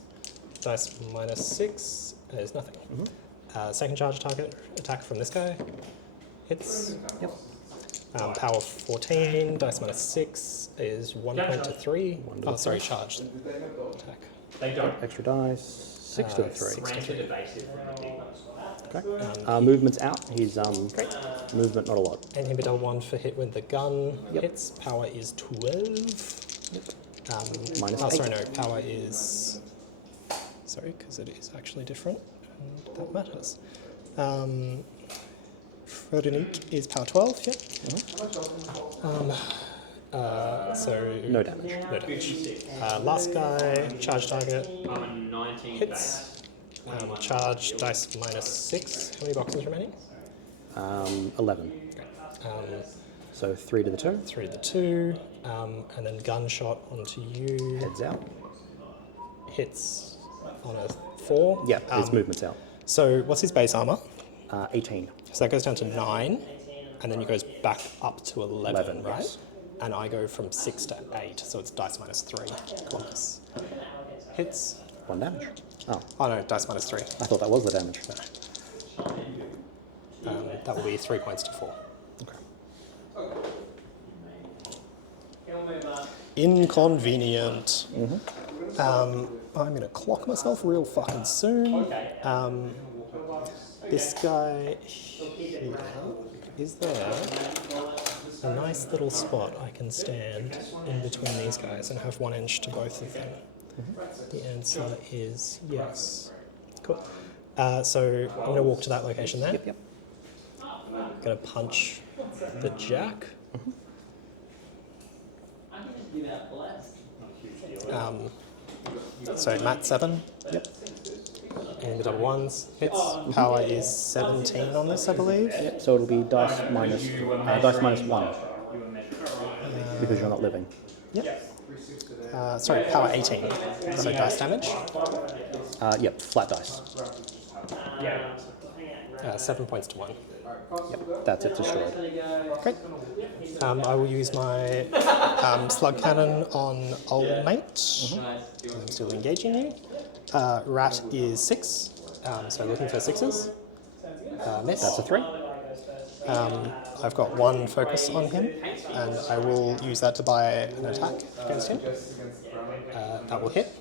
Dice minus 6 is nothing. Second charge target attack from this guy. Hits. Yep. Power 14, dice minus 6 is 1 point to 3. Oh, sorry, charge attack. They don't. Extra dice. 6 to the 3. Granted evasive from the big ones. Okay. Movement's out. He's movement not a lot. Anything but double 1 for hit with the gun. Hits. Power is 12. Minus Sorry, 8. no. Power is. Sorry, because it is actually different. And that matters. Ferdinand is power 12, yep. So. No damage. No damage. Last guy, charge target. 19 Hits. Charge dice minus 6. How many boxes remaining? 11. So 3 to the 2. 3 to the 2. And then gunshot onto you. Heads out. Hits on a 4. Yeah, his movement's out. So what's his base armor? 18. So that goes down to 9. And then he goes back up to 11, right? Yes. And I go from 6 to 8. So it's dice minus 3. Nice. Hits. 1 damage. Oh, Oh no, dice minus 3. I thought that was the damage. That will be 3 points to 4. Okay. inconvenient. I'm going to clock myself real fucking soon. This guy here, is there a nice little spot I can stand in between these guys and have 1 inch to both of them? The answer is yes. Cool. So I'm going to walk to that location there. Yep. I'm going to punch the jack. So Mat 7. Yep. And the double ones. Hits. Power is 17 on this, I believe. Yep. So it'll be dice minus 1 because you're not living. Yep. Sorry, power 18. So dice damage. Yep. Flat dice. 7 points to 1. Yep. That's it. Destroyed. Great. I will use my slug cannon on old mate. I'm still engaging you. Rat is 6, so looking for 6s. Miss. That's a 3. I've got 1 focus on him, and I will use that to buy an attack against him. That will hit.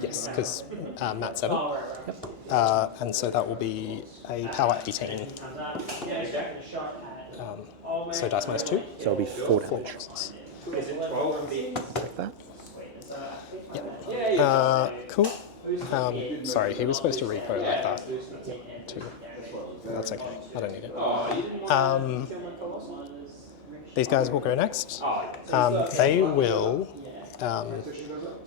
Yes, because Mat 7. Yep. And so that will be a power 18. So dice minus 2. So it'll be 4 damage. Take that. Yep. Cool. Sorry, he was supposed to repo like that. Yep, 2. That's okay. I don't need it. These guys will go next. They will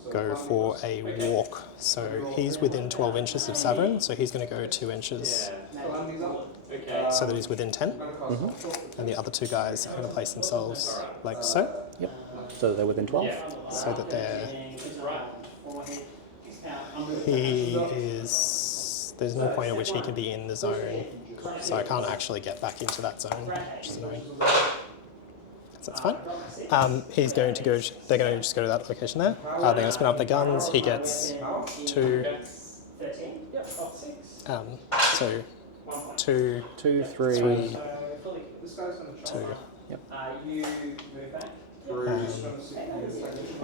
go for a walk. So he's within 12 inches of Savaryn, so he's going to go 2 inches so that he's within 10. And the other 2 guys are going to place themselves like so. Yep. So they're within 12. So that they're... He is... There's no point at which he can be in the zone, so I can't actually get back into that zone, which is annoying. So that's fine. He's going to go... They're going to just go to that location there. They're going to spin up their guns. He gets 2... so 2, 2, 3, 2. Yep.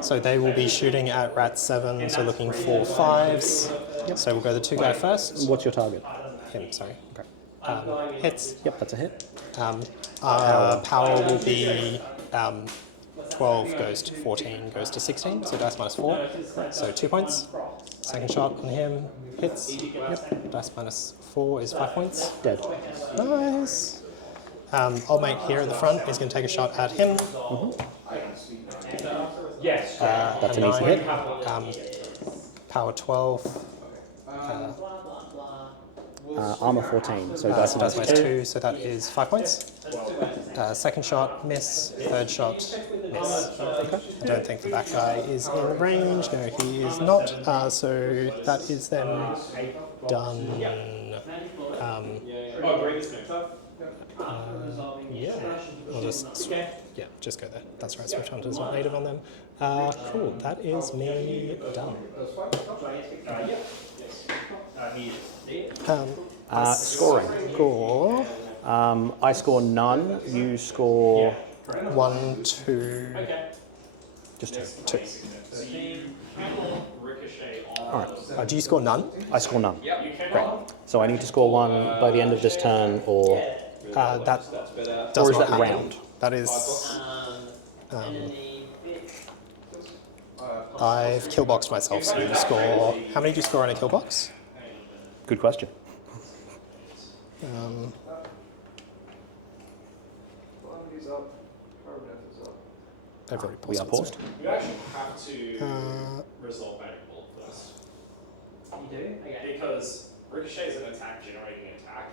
So they will be shooting at Rat 7, so looking for 5s. Yep. So we'll go the 2 guy first. What's your target? Him, sorry. Okay. Hits. Yep, that's a hit. Power will be 12 goes to 14 goes to 16, so dice minus 4. So 2 points. Second shot on him. Hits. Yep. Dice minus 4 is 5 points. Dead. Nice. Old mate here at the front is going to take a shot at him. That's an easy hit. Power 12. Armor 14. So So dice minus 2, so that is 5 points. Second shot, miss. Third shot, miss. Okay. I don't think that guy is in range. No, he is not. So that is then done. Yeah, I'll just just go there. That's right. Swift Hunter's not native on them. Cool. That is me done. Scoring. Score I score none. You score 1, 2. just 2. 2. Alright. Do you score none? I score none. Great. So I need to score 1 by the end of this turn, or That does or is not that happen. round? That is. I've killboxed myself, so you score. How many do you score on a killbox? Good question. I've already paused. We are paused. You actually have to resolve Magic Bullet first. You do? Okay. Because Ricochet is an attack generating attack.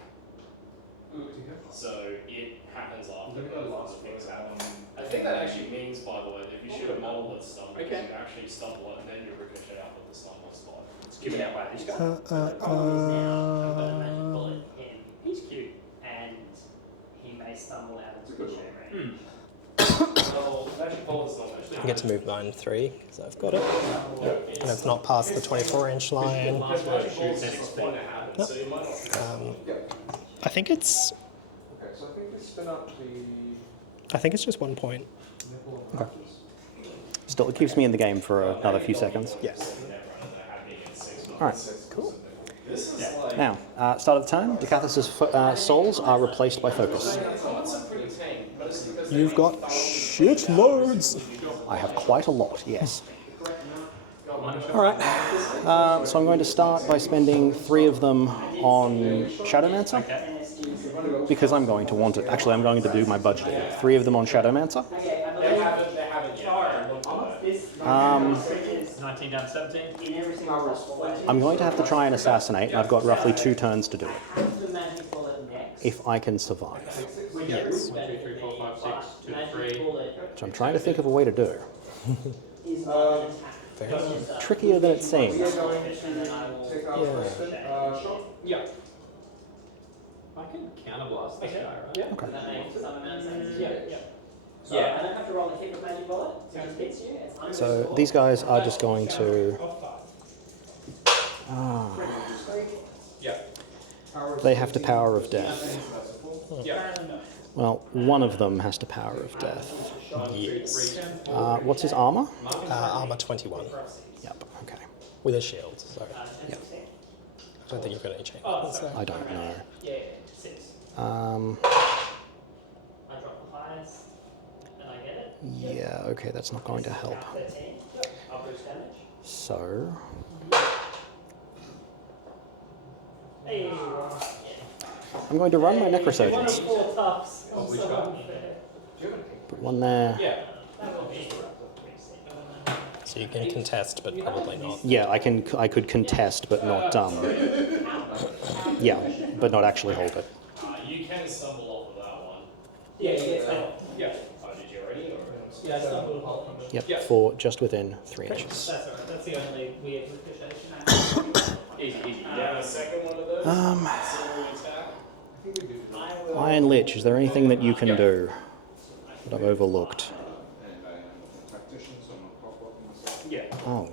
So it happens after both things happen. I think that actually means, by the way, that if you shoot a model that's stumbled, you actually stumble it and then you ricochet out of the stumble spot. It's given out by this guy. The problem is now I've got a magic bullet in. He's cute. And he may stumble out of the ricochet range. Well, Magic Bullet's not actually. I get to move mine 3 because I've got it, and it's not past the 24-inch line. Magic Bullet's 6 point to happen, so you might not. I think it's. Okay, so I think we spin up the I think it's just 1 point. nipple. Okay. Still, it keeps me in the game for another few seconds. Yes. Alright, cool. Now, start of the turn, Dekathus' souls are replaced by focus. You've got shitloads. I have quite a lot, yes. Alright, so I'm going to start by spending 3 of them on Shadowmancer, because I'm going to want it. Actually, I'm going to do my budgeting. 3 of them on Shadowmancer. 19 down to 17. I'm going to have to try and assassinate, and I've got roughly 2 turns to do it. If I can survive. Yes. 1, 2, 3, 4, 5, 6, 2, 3. Which I'm trying to think of a way to do. Trickier than it seems. Yeah. I can counterblast this guy, right? Yeah. Okay. Yeah. I don't have to roll a hit with magic bullet. So it just hits you. It's So these guys are just going to... They have to Power of Death. Well, one of them has to Power of Death. Yes. What's his armor? Armor 21. Yep, okay. With a shield, so Yep. I don't think you've got any change. I don't know. Yeah, 6. Um, I drop the highest, and I get it. yeah, okay, that's not going to help. 13. I'll boost damage. So... Hey. I'm going to run my Necrosurgeons. 4 toughs. Put one there. So you can contest, but probably not. Yeah, I could contest, but not yeah, but not actually hold it. You can stumble off of that one. Yeah, you get that. Yeah. Oh, did you already? Or? Yeah, I stumbled. Yep, for just within 3 inches. That's alright. That's the only weird ricochet. Easy, easy. Yeah, the second one of those. Auxiliary attack. Iron Lich, is there anything that you can do that I've overlooked? Yeah. Oh.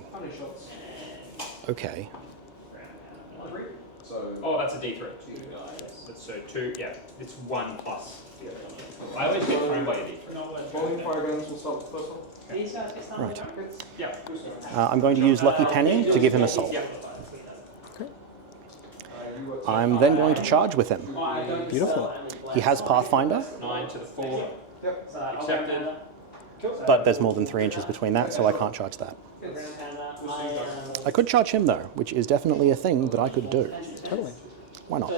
Okay. Oh, that's a D3. So 2, yeah. It's 1 plus. I always get thrown by a D3. Rolling fire guns will start the first one. These guys get stumbled. Right. Yeah. I'm going to use Lucky Penny to give him assault. Yeah. I'm then going to charge with him. Beautiful. He has Pathfinder, 9 to the 4. Accepted. but there's more than 3 inches between that, so I can't charge that. I could charge him though, which is definitely a thing that I could do. Totally. Why not?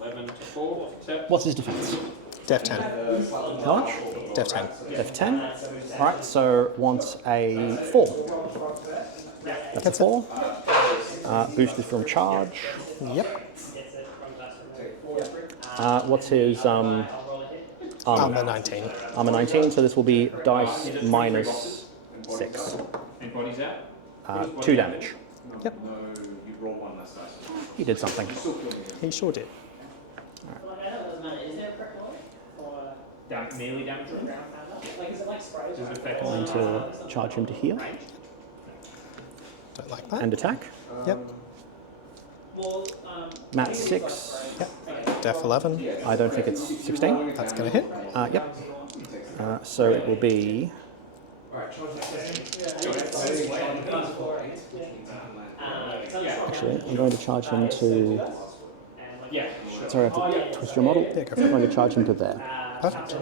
11 to 4. Accept. What's his defense? Def 10. How much? Def 10. F10. Alright, so wants a 4. That's a 4. Boosted from charge. Yep. What's his armor? Armor 19. Armor 19, so this will be dice minus 6. And body's out. 2 damage. Yep. He did something. He sure did. Is there a crit roll for Melee damage. like is it like sprays? Does it affect Going to charge him to heal Don't like that. and attack. Yep. Well, Mat 6. Yep. Def 11. I don't think it's 16. That's going to hit. Yep. So it will be. Actually, I'm going to charge him to. Yeah. Sorry, I have to twist your model. Yeah, go for I'm it. going to charge him to there. Perfect.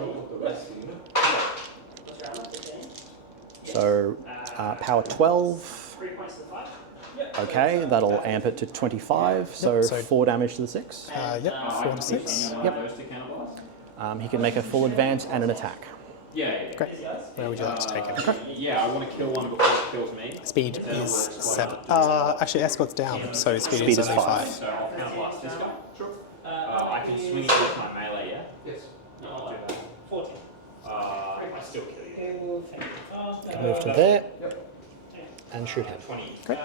So power 12. Okay, that'll amp it to 25. So Yep, so- 4 damage to the 6. Yep. 4 to 6. Yep. He can make a full advance and an attack. Yeah. Great. Where would you like to take it? Yeah, I want to kill one before it kills me. Speed is 7. Actually, escort's down, so speed is Speed is only 5. 5. So I'll counterblast this guy. Sure. I can swing it with my melee, yeah? Yes. No, I'll do that. 14. I still kill you. Move to there and shoot him. 20. Great.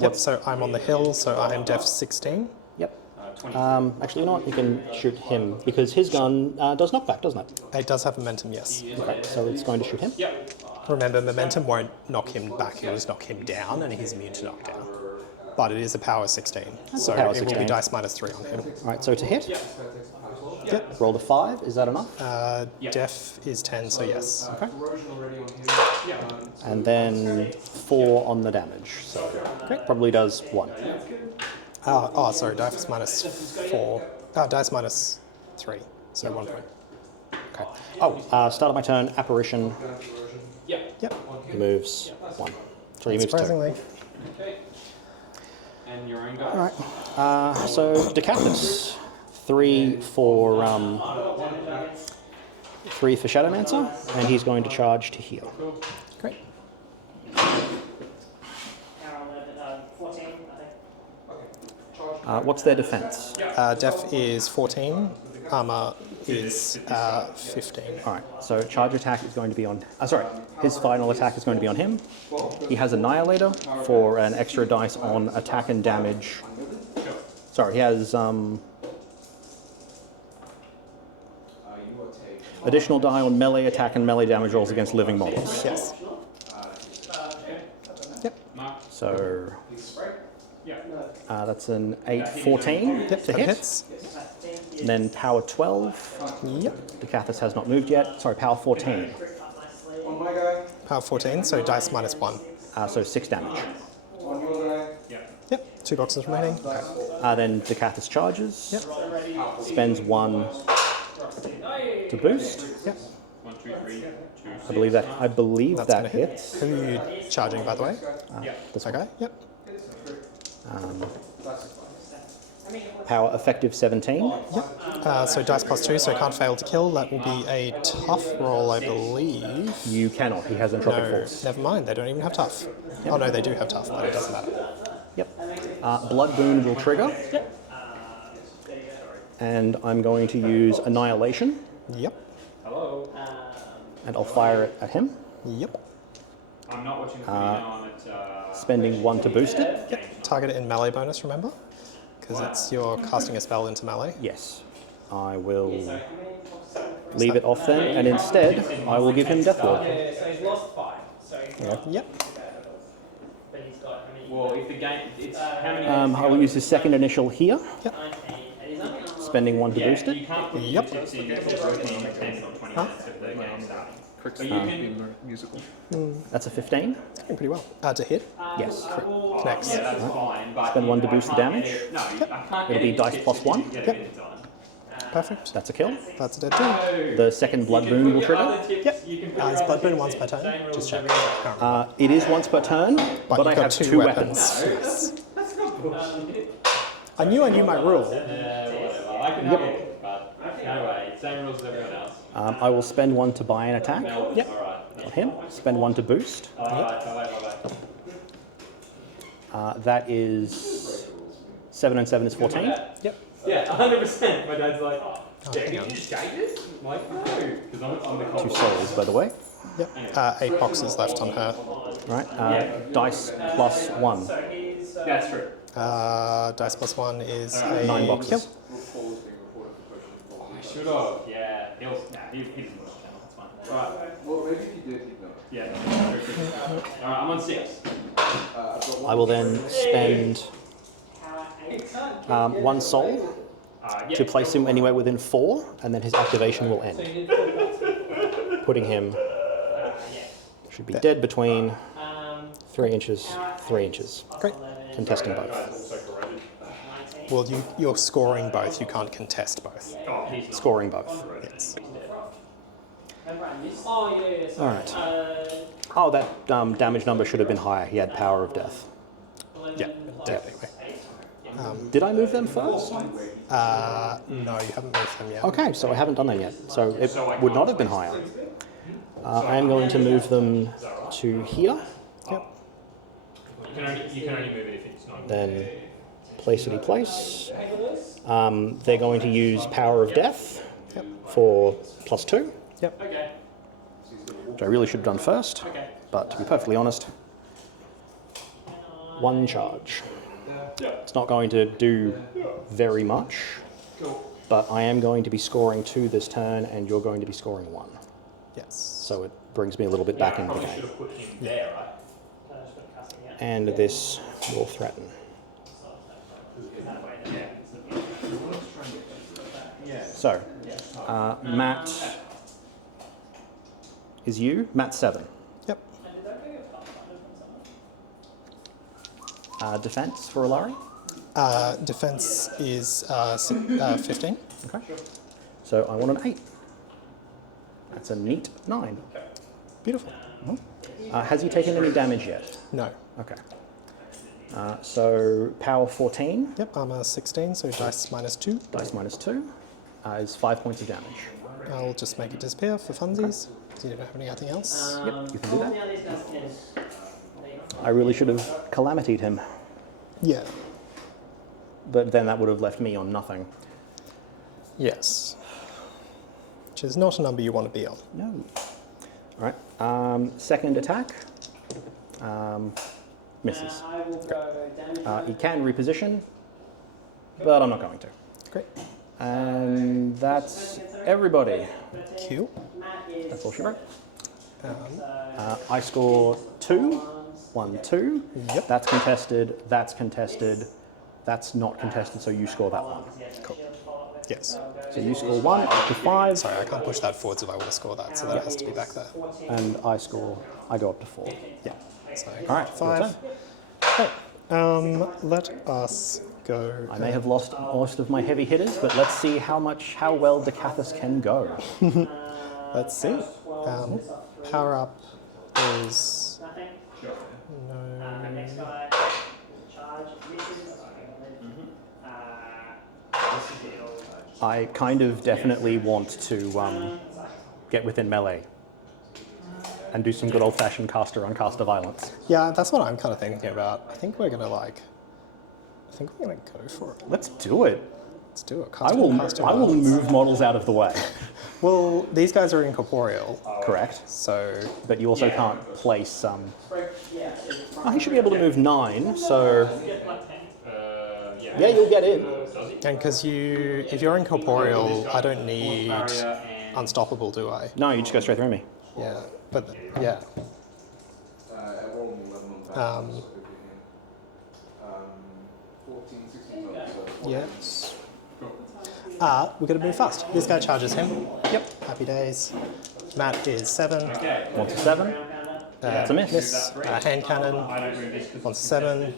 Yep, so I'm on the hill, so I am def 16. Yep. 20. Actually, not. You can shoot him because his gun does knockback, doesn't it? It does have momentum, yes. Okay, so it's going to shoot him. Yep. Remember, momentum won't knock him back, it'll just knock him down, and he's immune to knockdown. But it is a power 16, so power it will 16. be dice minus 3 on him. All right, so to hit, Yep. Rolled a 5. Is that enough? Def is 10, so yes. Okay. Corrosion already on him. And then 4 on the damage. So probably does 1. Sorry, dice minus 4. Dice minus 3, so 1 point. Okay. Oh, start of my turn. Apparition Yep. moves 1. So he moves 2. Surprisingly. Okay. And your own guy. All right. So Dekathus, 3 for Shadowmancer, and he's going to charge to heal. Great. Power 14, I think. What's their defense? Def is 14. Armor is 15. All right. So charge attack is going to be on. His final attack is going to be on him. He has Annihilator for an extra dice on attack and damage. Sorry, he has additional die on melee attack and melee damage rolls against living models. Yes. Yep. So that's an 8-14 to That hit. hits. And then power 12. Yep. Dekathus has not moved yet. Sorry, power 14. On my guy. Power 14, so dice minus 1. So 6 damage. On your guy. Yep. 2 boxes remaining. Then Dekathus charges. Yep. Spends 1 to boost. Yep. 1, 2, 3, 2, I believe That's that gonna hit. hits. Who are you charging, by the way? This Okay. Yep. Power effective 17. So dice plus 2, so can't fail to kill. That will be a tough roll, I believe. You cannot. He has entropic No, force. never mind. They don't even have tough. Oh no, they do have tough, but it doesn't matter. Yep. Blood Boon will trigger. Yep. And I'm going to use Annihilation. Yep. Hello. And I'll fire it at him. Yep. I'm not watching the video on it. Spending 1 to boost it. Yep. Target it in melee bonus, remember? Because you're casting a spell into melee. Yes. I will leave it off then, and instead I will give him Death Ward. So he's lost 5. So Yep. but he's got how many? Well, if the game, it's how many? I will use his second initial here, 19. And he's only on spending 1 to boost You it. can't put Yep. tips in until 10 or 20 minutes of the game starting. Cricks But you can. musical. That's a 15. It's going pretty well. To hit. Yes. Connects. Yeah, that's fine. But Spend 1 to boost the damage. No, I can't It'll be edit dice tips plus if you 1. get Yep. it in time. Perfect. That's a kill. That's a dead too. The second Blood Boon will trigger. Yep. It's Bloodburn once per turn. Just check. Can't remember. It is once per turn, but But I you've got have 2 2 weapons. weapons. Yes. I knew my rule. Whatever. I can have it, but no way. Same rules as everyone else. I will spend 1 to buy an attack Yep. Alright. on him. Spend 1 to boost. Alright. That is 7 and 7 is 14. Yep. Yeah, 100%. My dad's like, hang on. you just take this? I'm like, no. Because I'm the 2 souls, by the way. Yep. 8 boxes left on her. Right. Dice plus 1. That's true. Dice plus 1 is a 9 boxes. kill. I should have. Yeah. He doesn't watch the channel. That's fine. Right. Well, maybe if you did, he'd know. Yeah. Alright, I'm on 6. I will then spend 1 soul to place him anywhere within 4, and then his activation will end. Putting him, should be dead between 3 inches, 3 inches. Great. Contesting both. Well, you're scoring both. You can't contest both. Scoring both. Yes. Alright. Oh, that damage number should have been higher. He had Power of Death. Yeah. Dead anyway. Did I move them first? No, you haven't moved them yet. Okay, so I haven't done that yet. So it would not have been higher. I am going to move them to here. Yep. You can only move it if it's not. Then placity place. They're going to use Power of Death for plus 2, Yep. Okay. which I really should have done first. But to be perfectly honest, 1 charge. It's not going to do very much, but I am going to be scoring 2 this turn, and you're going to be scoring 1. Yes. So it brings me a little bit back into the Probably should game. have put him there, right? And this will threaten. So, Matt is you. Matt 7. Yep. Defense for Valerii. Defense is 15. Okay. So I want an 8. That's a neat 9. Beautiful. Has he taken any damage yet? No. Okay. So power 14. Yep, armor 16, so dice -2. Dice -2 is 5 points of damage. I'll just make it disappear for funsies. Do you don't have anything else? Yep, you can do that. I really should have calamitied him, Yeah. but then that would have left me on nothing. Yes. Which is not a number you want to be on. No. All right. Second attack. Misses. He can reposition, but I'm not going to. Great. And that's everybody. Q. That's all she wrote. I score 2. 1, 2. Yep. That's contested. That's contested. That's not contested, so you score that one. Cool. Yes. So you score 1 up to 5. Sorry, I can't push that forwards if I want to score that, so that has to be back there. And I go up to 4. Yeah. So, All right, 5. Okay. Let us go. I may have lost most of my heavy hitters, but let's see how well Dekathus can go. Let's see. Power up is no. I kind of definitely want to get within melee and do some good old-fashioned caster on caster violence. Yeah, that's what I'm kind of thinking about. I think we're gonna go for it. Let's do it. Let's do it. I will move models out of the way. Well, these guys are incorporeal. Correct. So, but you also can't place. He should be able to move 9. So yeah, you'll get in. and because if you're incorporeal, I don't need unstoppable, do I? No, you just go straight through me. Yeah, but yeah. I rolled an 11 on that. 14, 16 so Yes. We're gonna move fast. This guy charges him. Yep. Happy days. Matt is 7. 1 to 7. That's a miss. Hand cannon. 1 to 7.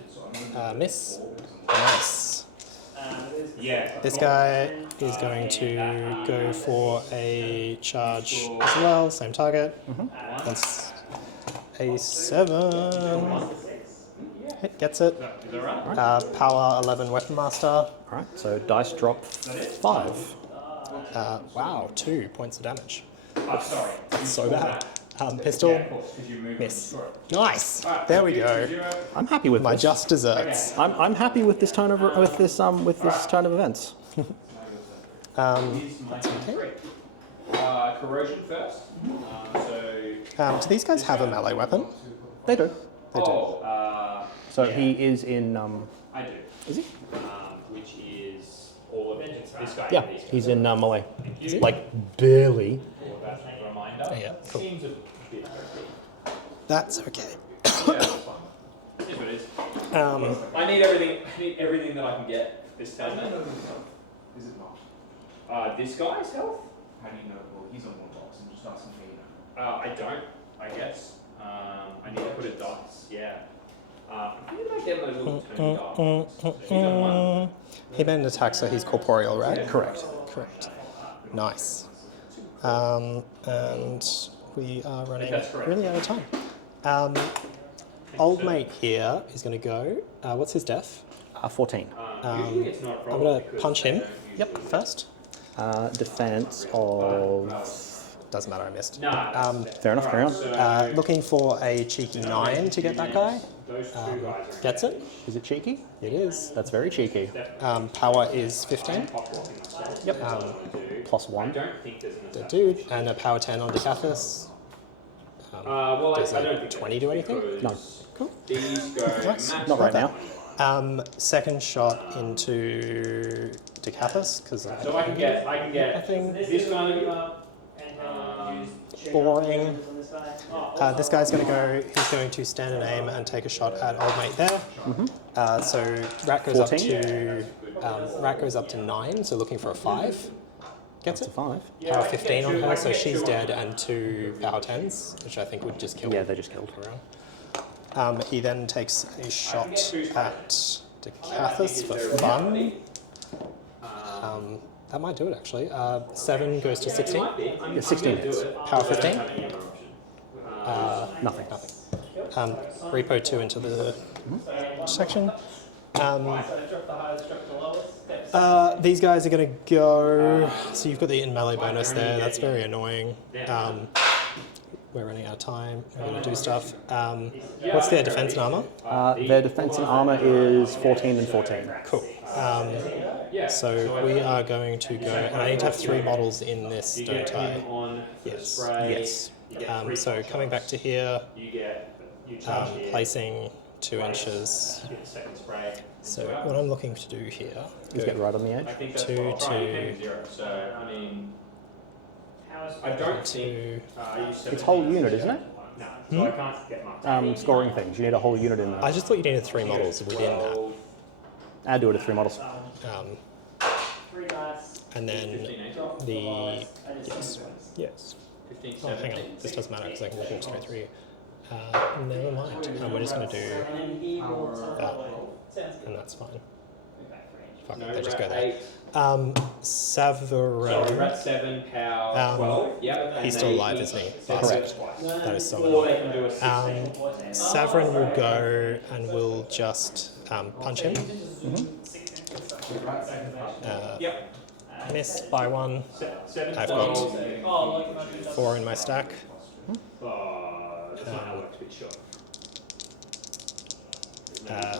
Miss. Nice. This guy is going to go for a charge as well. Same target. That's a 7. Hit gets it. Power 11 Weapon Master. All right. So dice drop 5. Wow, 2 points of damage. That's so bad. Pistol. Miss. Nice. There we go. I'm happy with My this. just desserts. I'm happy with this turn of turn of events. That's okay. Corrosion first. Do these guys have a melee weapon? They do. They do. So he is in. I do. Is he? Which is all of this guy. Yeah, he's in melee. Like barely. Reminder. Oh, yeah, cool. Seems a bit That's okay. It is what it is. I need everything that I can get this turn. is it not? This guy's health? How do you know? Well, he's on one box. I'm just asking how you know. I don't, I guess. I need to put a dice, yeah. I think I get those little turn dice. So he's on one. He made an attack, so he's corporeal, right? Correct. Correct. Nice. And we are running really out of time. Old mate here is going to go. What's his def? 14. Usually it's not a I'm problem. going to punch him. Yep, first. Defense of. Doesn't matter, I missed. Fair enough. Carry on. Looking for a cheeky 9 to get that guy. Gets it. Is it cheeky? It is. That's very cheeky. Power is 15. Yep. +1. The dude. And a power 10 on Dekathus. Does a 20 do anything? No. Cool. These go Nice. Not right now. Second shot into Dekathus, because So I can get nothing this kind of boring. This guy's going to go, he's going to stand and aim and take a shot at old mate there. So Rat goes 14. up to 9, so looking for a 5. Gets That's it. a 5. Power 15 on her, so she's dead, and 2 power 10s, which I think would just kill. Yeah, they just killed. He then takes a shot at Dekathus for fun. That might do it actually. 7 goes to 16. Yeah, 16 hits. Power 15. Nothing. Repo 2 into the section. These guys are going to go. So you've got the in melee bonus there. That's very annoying. We're running out of time. We're going to do stuff. What's their defense and armor? Their defense and armor is 14 and 14. Cool. So we are going to go, and I need to have 3 models in this, don't I? Yes. Yes. So coming back to here, placing 2 inches. So what I'm looking to do here, Just get right on the edge. 2, 2, So, I mean, I don't think. It's whole unit, isn't it? So I can't get marked. Scoring things. You need a whole unit in there. I just thought you needed 3 models within that. Add to it 3 models. And then the yes. 15, Oh, hang on. This doesn't matter because I can walk straight through. Never mind. We're just going to do that, and that's fine. Fuck it, they just go there. So we're Savaryn. at 7, power 12. Yep. He's still alive, isn't he? Correct. That is so Or they annoying. can do a 16. Savaryn will go and we'll just punch him. Yep. Miss by 1. 7, I've got 12. 4 in my stack. That's not how it works, but sure.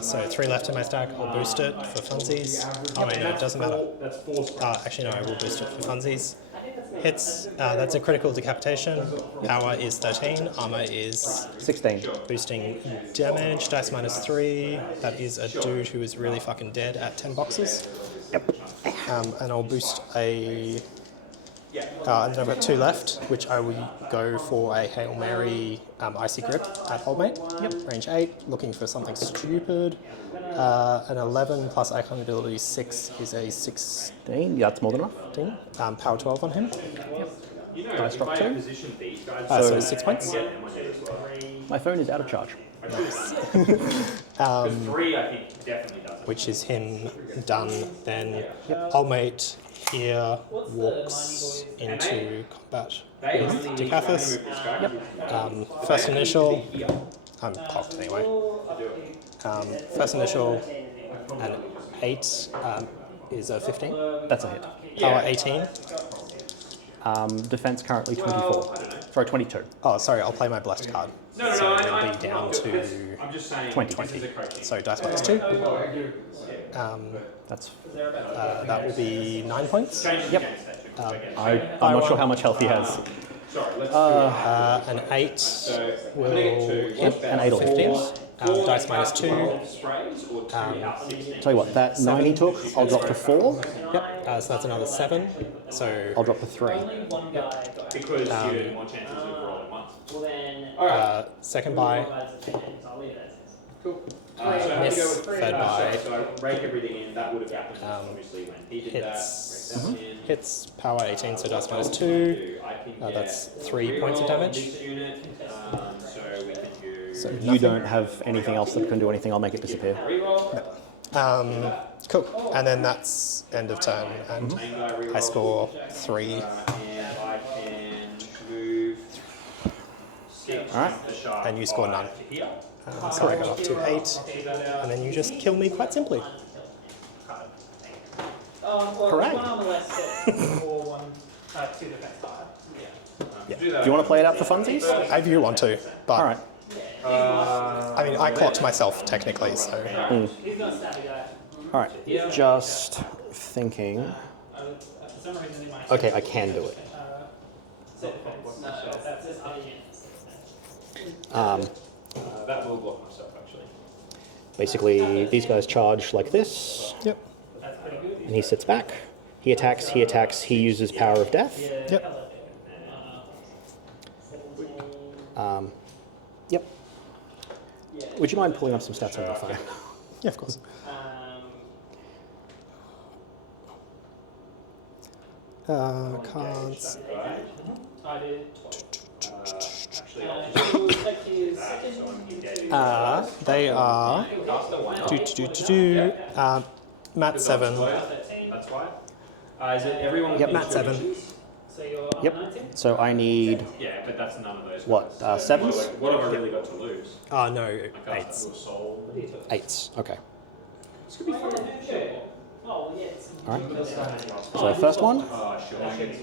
So 3 left in my stack. I'll boost it for funsies. Oh wait, no, it doesn't matter. That's 4 spreads. Actually, no, I will boost it for funsies. Hits. That's a critical decapitation. Power is 13. Armor is 16. boosting damage. Dice minus 3. That is a dude who is really fucking dead at 10 boxes. Yep. And I'll boost a. And then I've got 2 left, which I will go for a Hail Mary Icy Grip at Holdmate. Yep. Range 8, looking for something stupid. An 11 plus Icon ability 6 is a 16. Yeah, that's more than enough. Power 12 on him. You know, Dice if drop I 2. position these guys, So 6 points. My phone is out of charge. 3, I think, definitely does it. Which is him done. Then Holdmate here walks into combat with Dekathus. First initial. I'm popped anyway. First initial, an 8 is a 15. That's a hit. Power 18. Defense currently 24. Sorry, 22. Oh, sorry, I'll play my blessed card. No, So it'll be down to I'm just saying, 20. this is a coaching. so dice minus 2. That's. That will be 9 points. Yep. I'm not sure how much health he has. Sorry, let's An 8 will hit. An 8 will hit. 15. Dice minus 2. sprays or 2 Tell you what, that 9 he took, I'll drop to 4. Yep. So that's another 7. So I'll drop to 3. because you have more chances of rolling once. second buy. Cool. Miss, third buy. So I break everything in. That would have happened obviously when he did Hits. that. Break that in. Hits. Power 18. So dice minus 2. I can get That's 3 points of damage. this unit, so we can do So You don't have anything else that can do anything, I'll make it disappear. reroll. Cool. And then that's end of turn, and Main guy reroll. I score 3. And I can move 6. Alright. And you score none. So I go up to 8, and then you just kill me quite simply. Correct. Do Do you want to play it out for funsies? I do want to, but Alright. I mean, I clocked myself technically, so Alright. Just thinking. Okay, I can do it. that will block myself actually. Basically, these guys charge like this, yep, and he sits back. He attacks, he uses Power of Death. yep. Yep. Would you mind pulling up some stats on your phone? Yeah, of course. Cards. I did. They are Mat 7. That's right. Is it everyone? Yep, Mat 7. So you're Yep. 19? So I need, Yeah, but that's none of those. what, guys. sevens? What have I really got to lose? Oh, no, I can't 8s. do a soul. 8s. Okay. This could be fun. Oh, yeah. It's All right. So the first one. Oh, sure.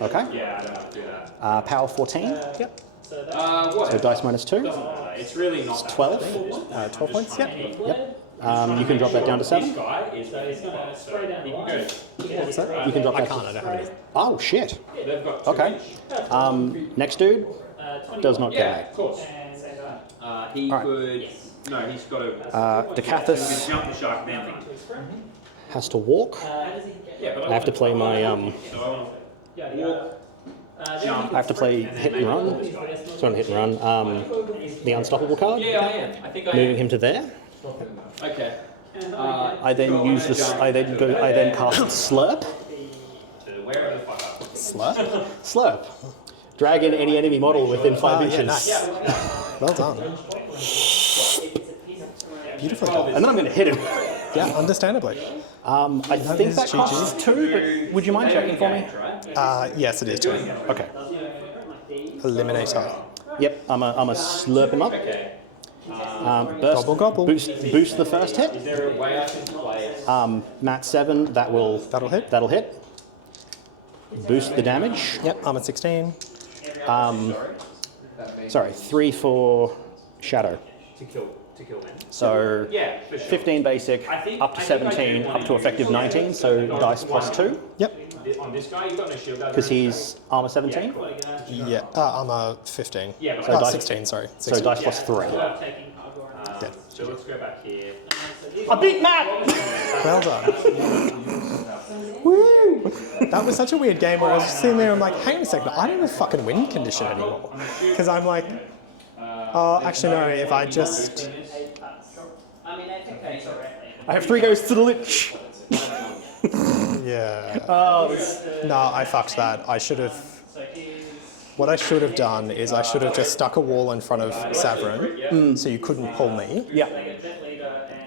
Okay. Yeah, I don't have to do that. Power 14. Yep. So that's What? So dice minus 2. Doesn't matter. It's really not. 12. 12 points, yep. Yep. You can drop that down to 7. This guy is so he's going to spray down the line. What was that? You can drop I that. can't, I don't have any. Oh, shit. They've got two Okay. each. Next dude does not Yeah, get of course. And same guy. He Alright. could. No, he's got to. He Dekathus can jump the shark down. has to walk. Yeah, but I have to play my, So I want to walk, jump. I have to play hit and run. So on hit and run. The unstoppable card. Yeah, I am. I think I Moving am. him to there. Okay. I then use this. I then cast Slurp. To wherever the fuck up. Slurp? Slurp. Drag in any enemy model within 5 Yeah, inches. nice. Well done. Beautifully done. And then I'm going to hit him. Yeah, understandably. I think is that GG. costs 2, but would you mind checking for me? Yes, it is 2. Okay. Eliminator. Yep, I'm a slurp him up. Okay. Burst, Gobble, gobble. Boost the first hit. Is there a way I can play it? Mat 7, that'll hit. That'll hit. Boost the damage. Yep, I'm at 16. Sorry, 3 for Shadow. To kill them. So Yeah, for sure. 15 basic, up to 17, up to effective 19, so dice plus 2, Yep. On this guy, you've got no shield. because he's armor 17. Yeah, I'm a 15. Yeah, but So dice- 16, sorry. So 16. dice plus 3. taking Khador and So let's go back here. I beat Matt! Well done. Woo! That was such a weird game where I was just sitting there, I'm like, hang on a second, I don't have a fucking win condition anymore. Because I'm like, oh, actually no, if I just... I mean, I think that's I have 3 goes to the Lich. Yeah. Oh, No, I fucked that. I should have... What I should have done is I should have just stuck a wall in front of Savaryn, so you couldn't pull me, yeah,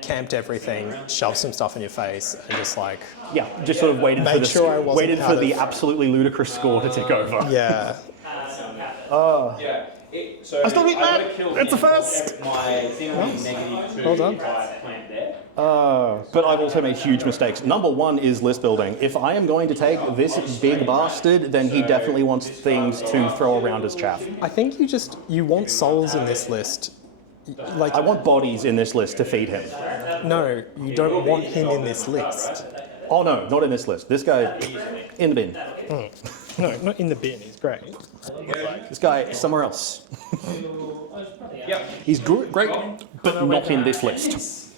camped everything, shoved some stuff in your face, and just like... yeah. Just sort of waited Made sure I wasn't waited part for the of- absolutely ludicrous score to tick over. Yeah. Yeah. So I still beat Matt. It's a first. My -2 Well done. if I plant there. But I've also made huge mistakes. Number 1 is list building. If I am going to take this big bastard, then he definitely wants things to throw around as chaff. I think you want souls in this list. Like, I want bodies in this list to feed him. no, you don't want him in this list. Oh no, not in this list. This guy, in the bin. No, not in the bin, he's great. This guy, somewhere else. Yep. He's great, but not in this list.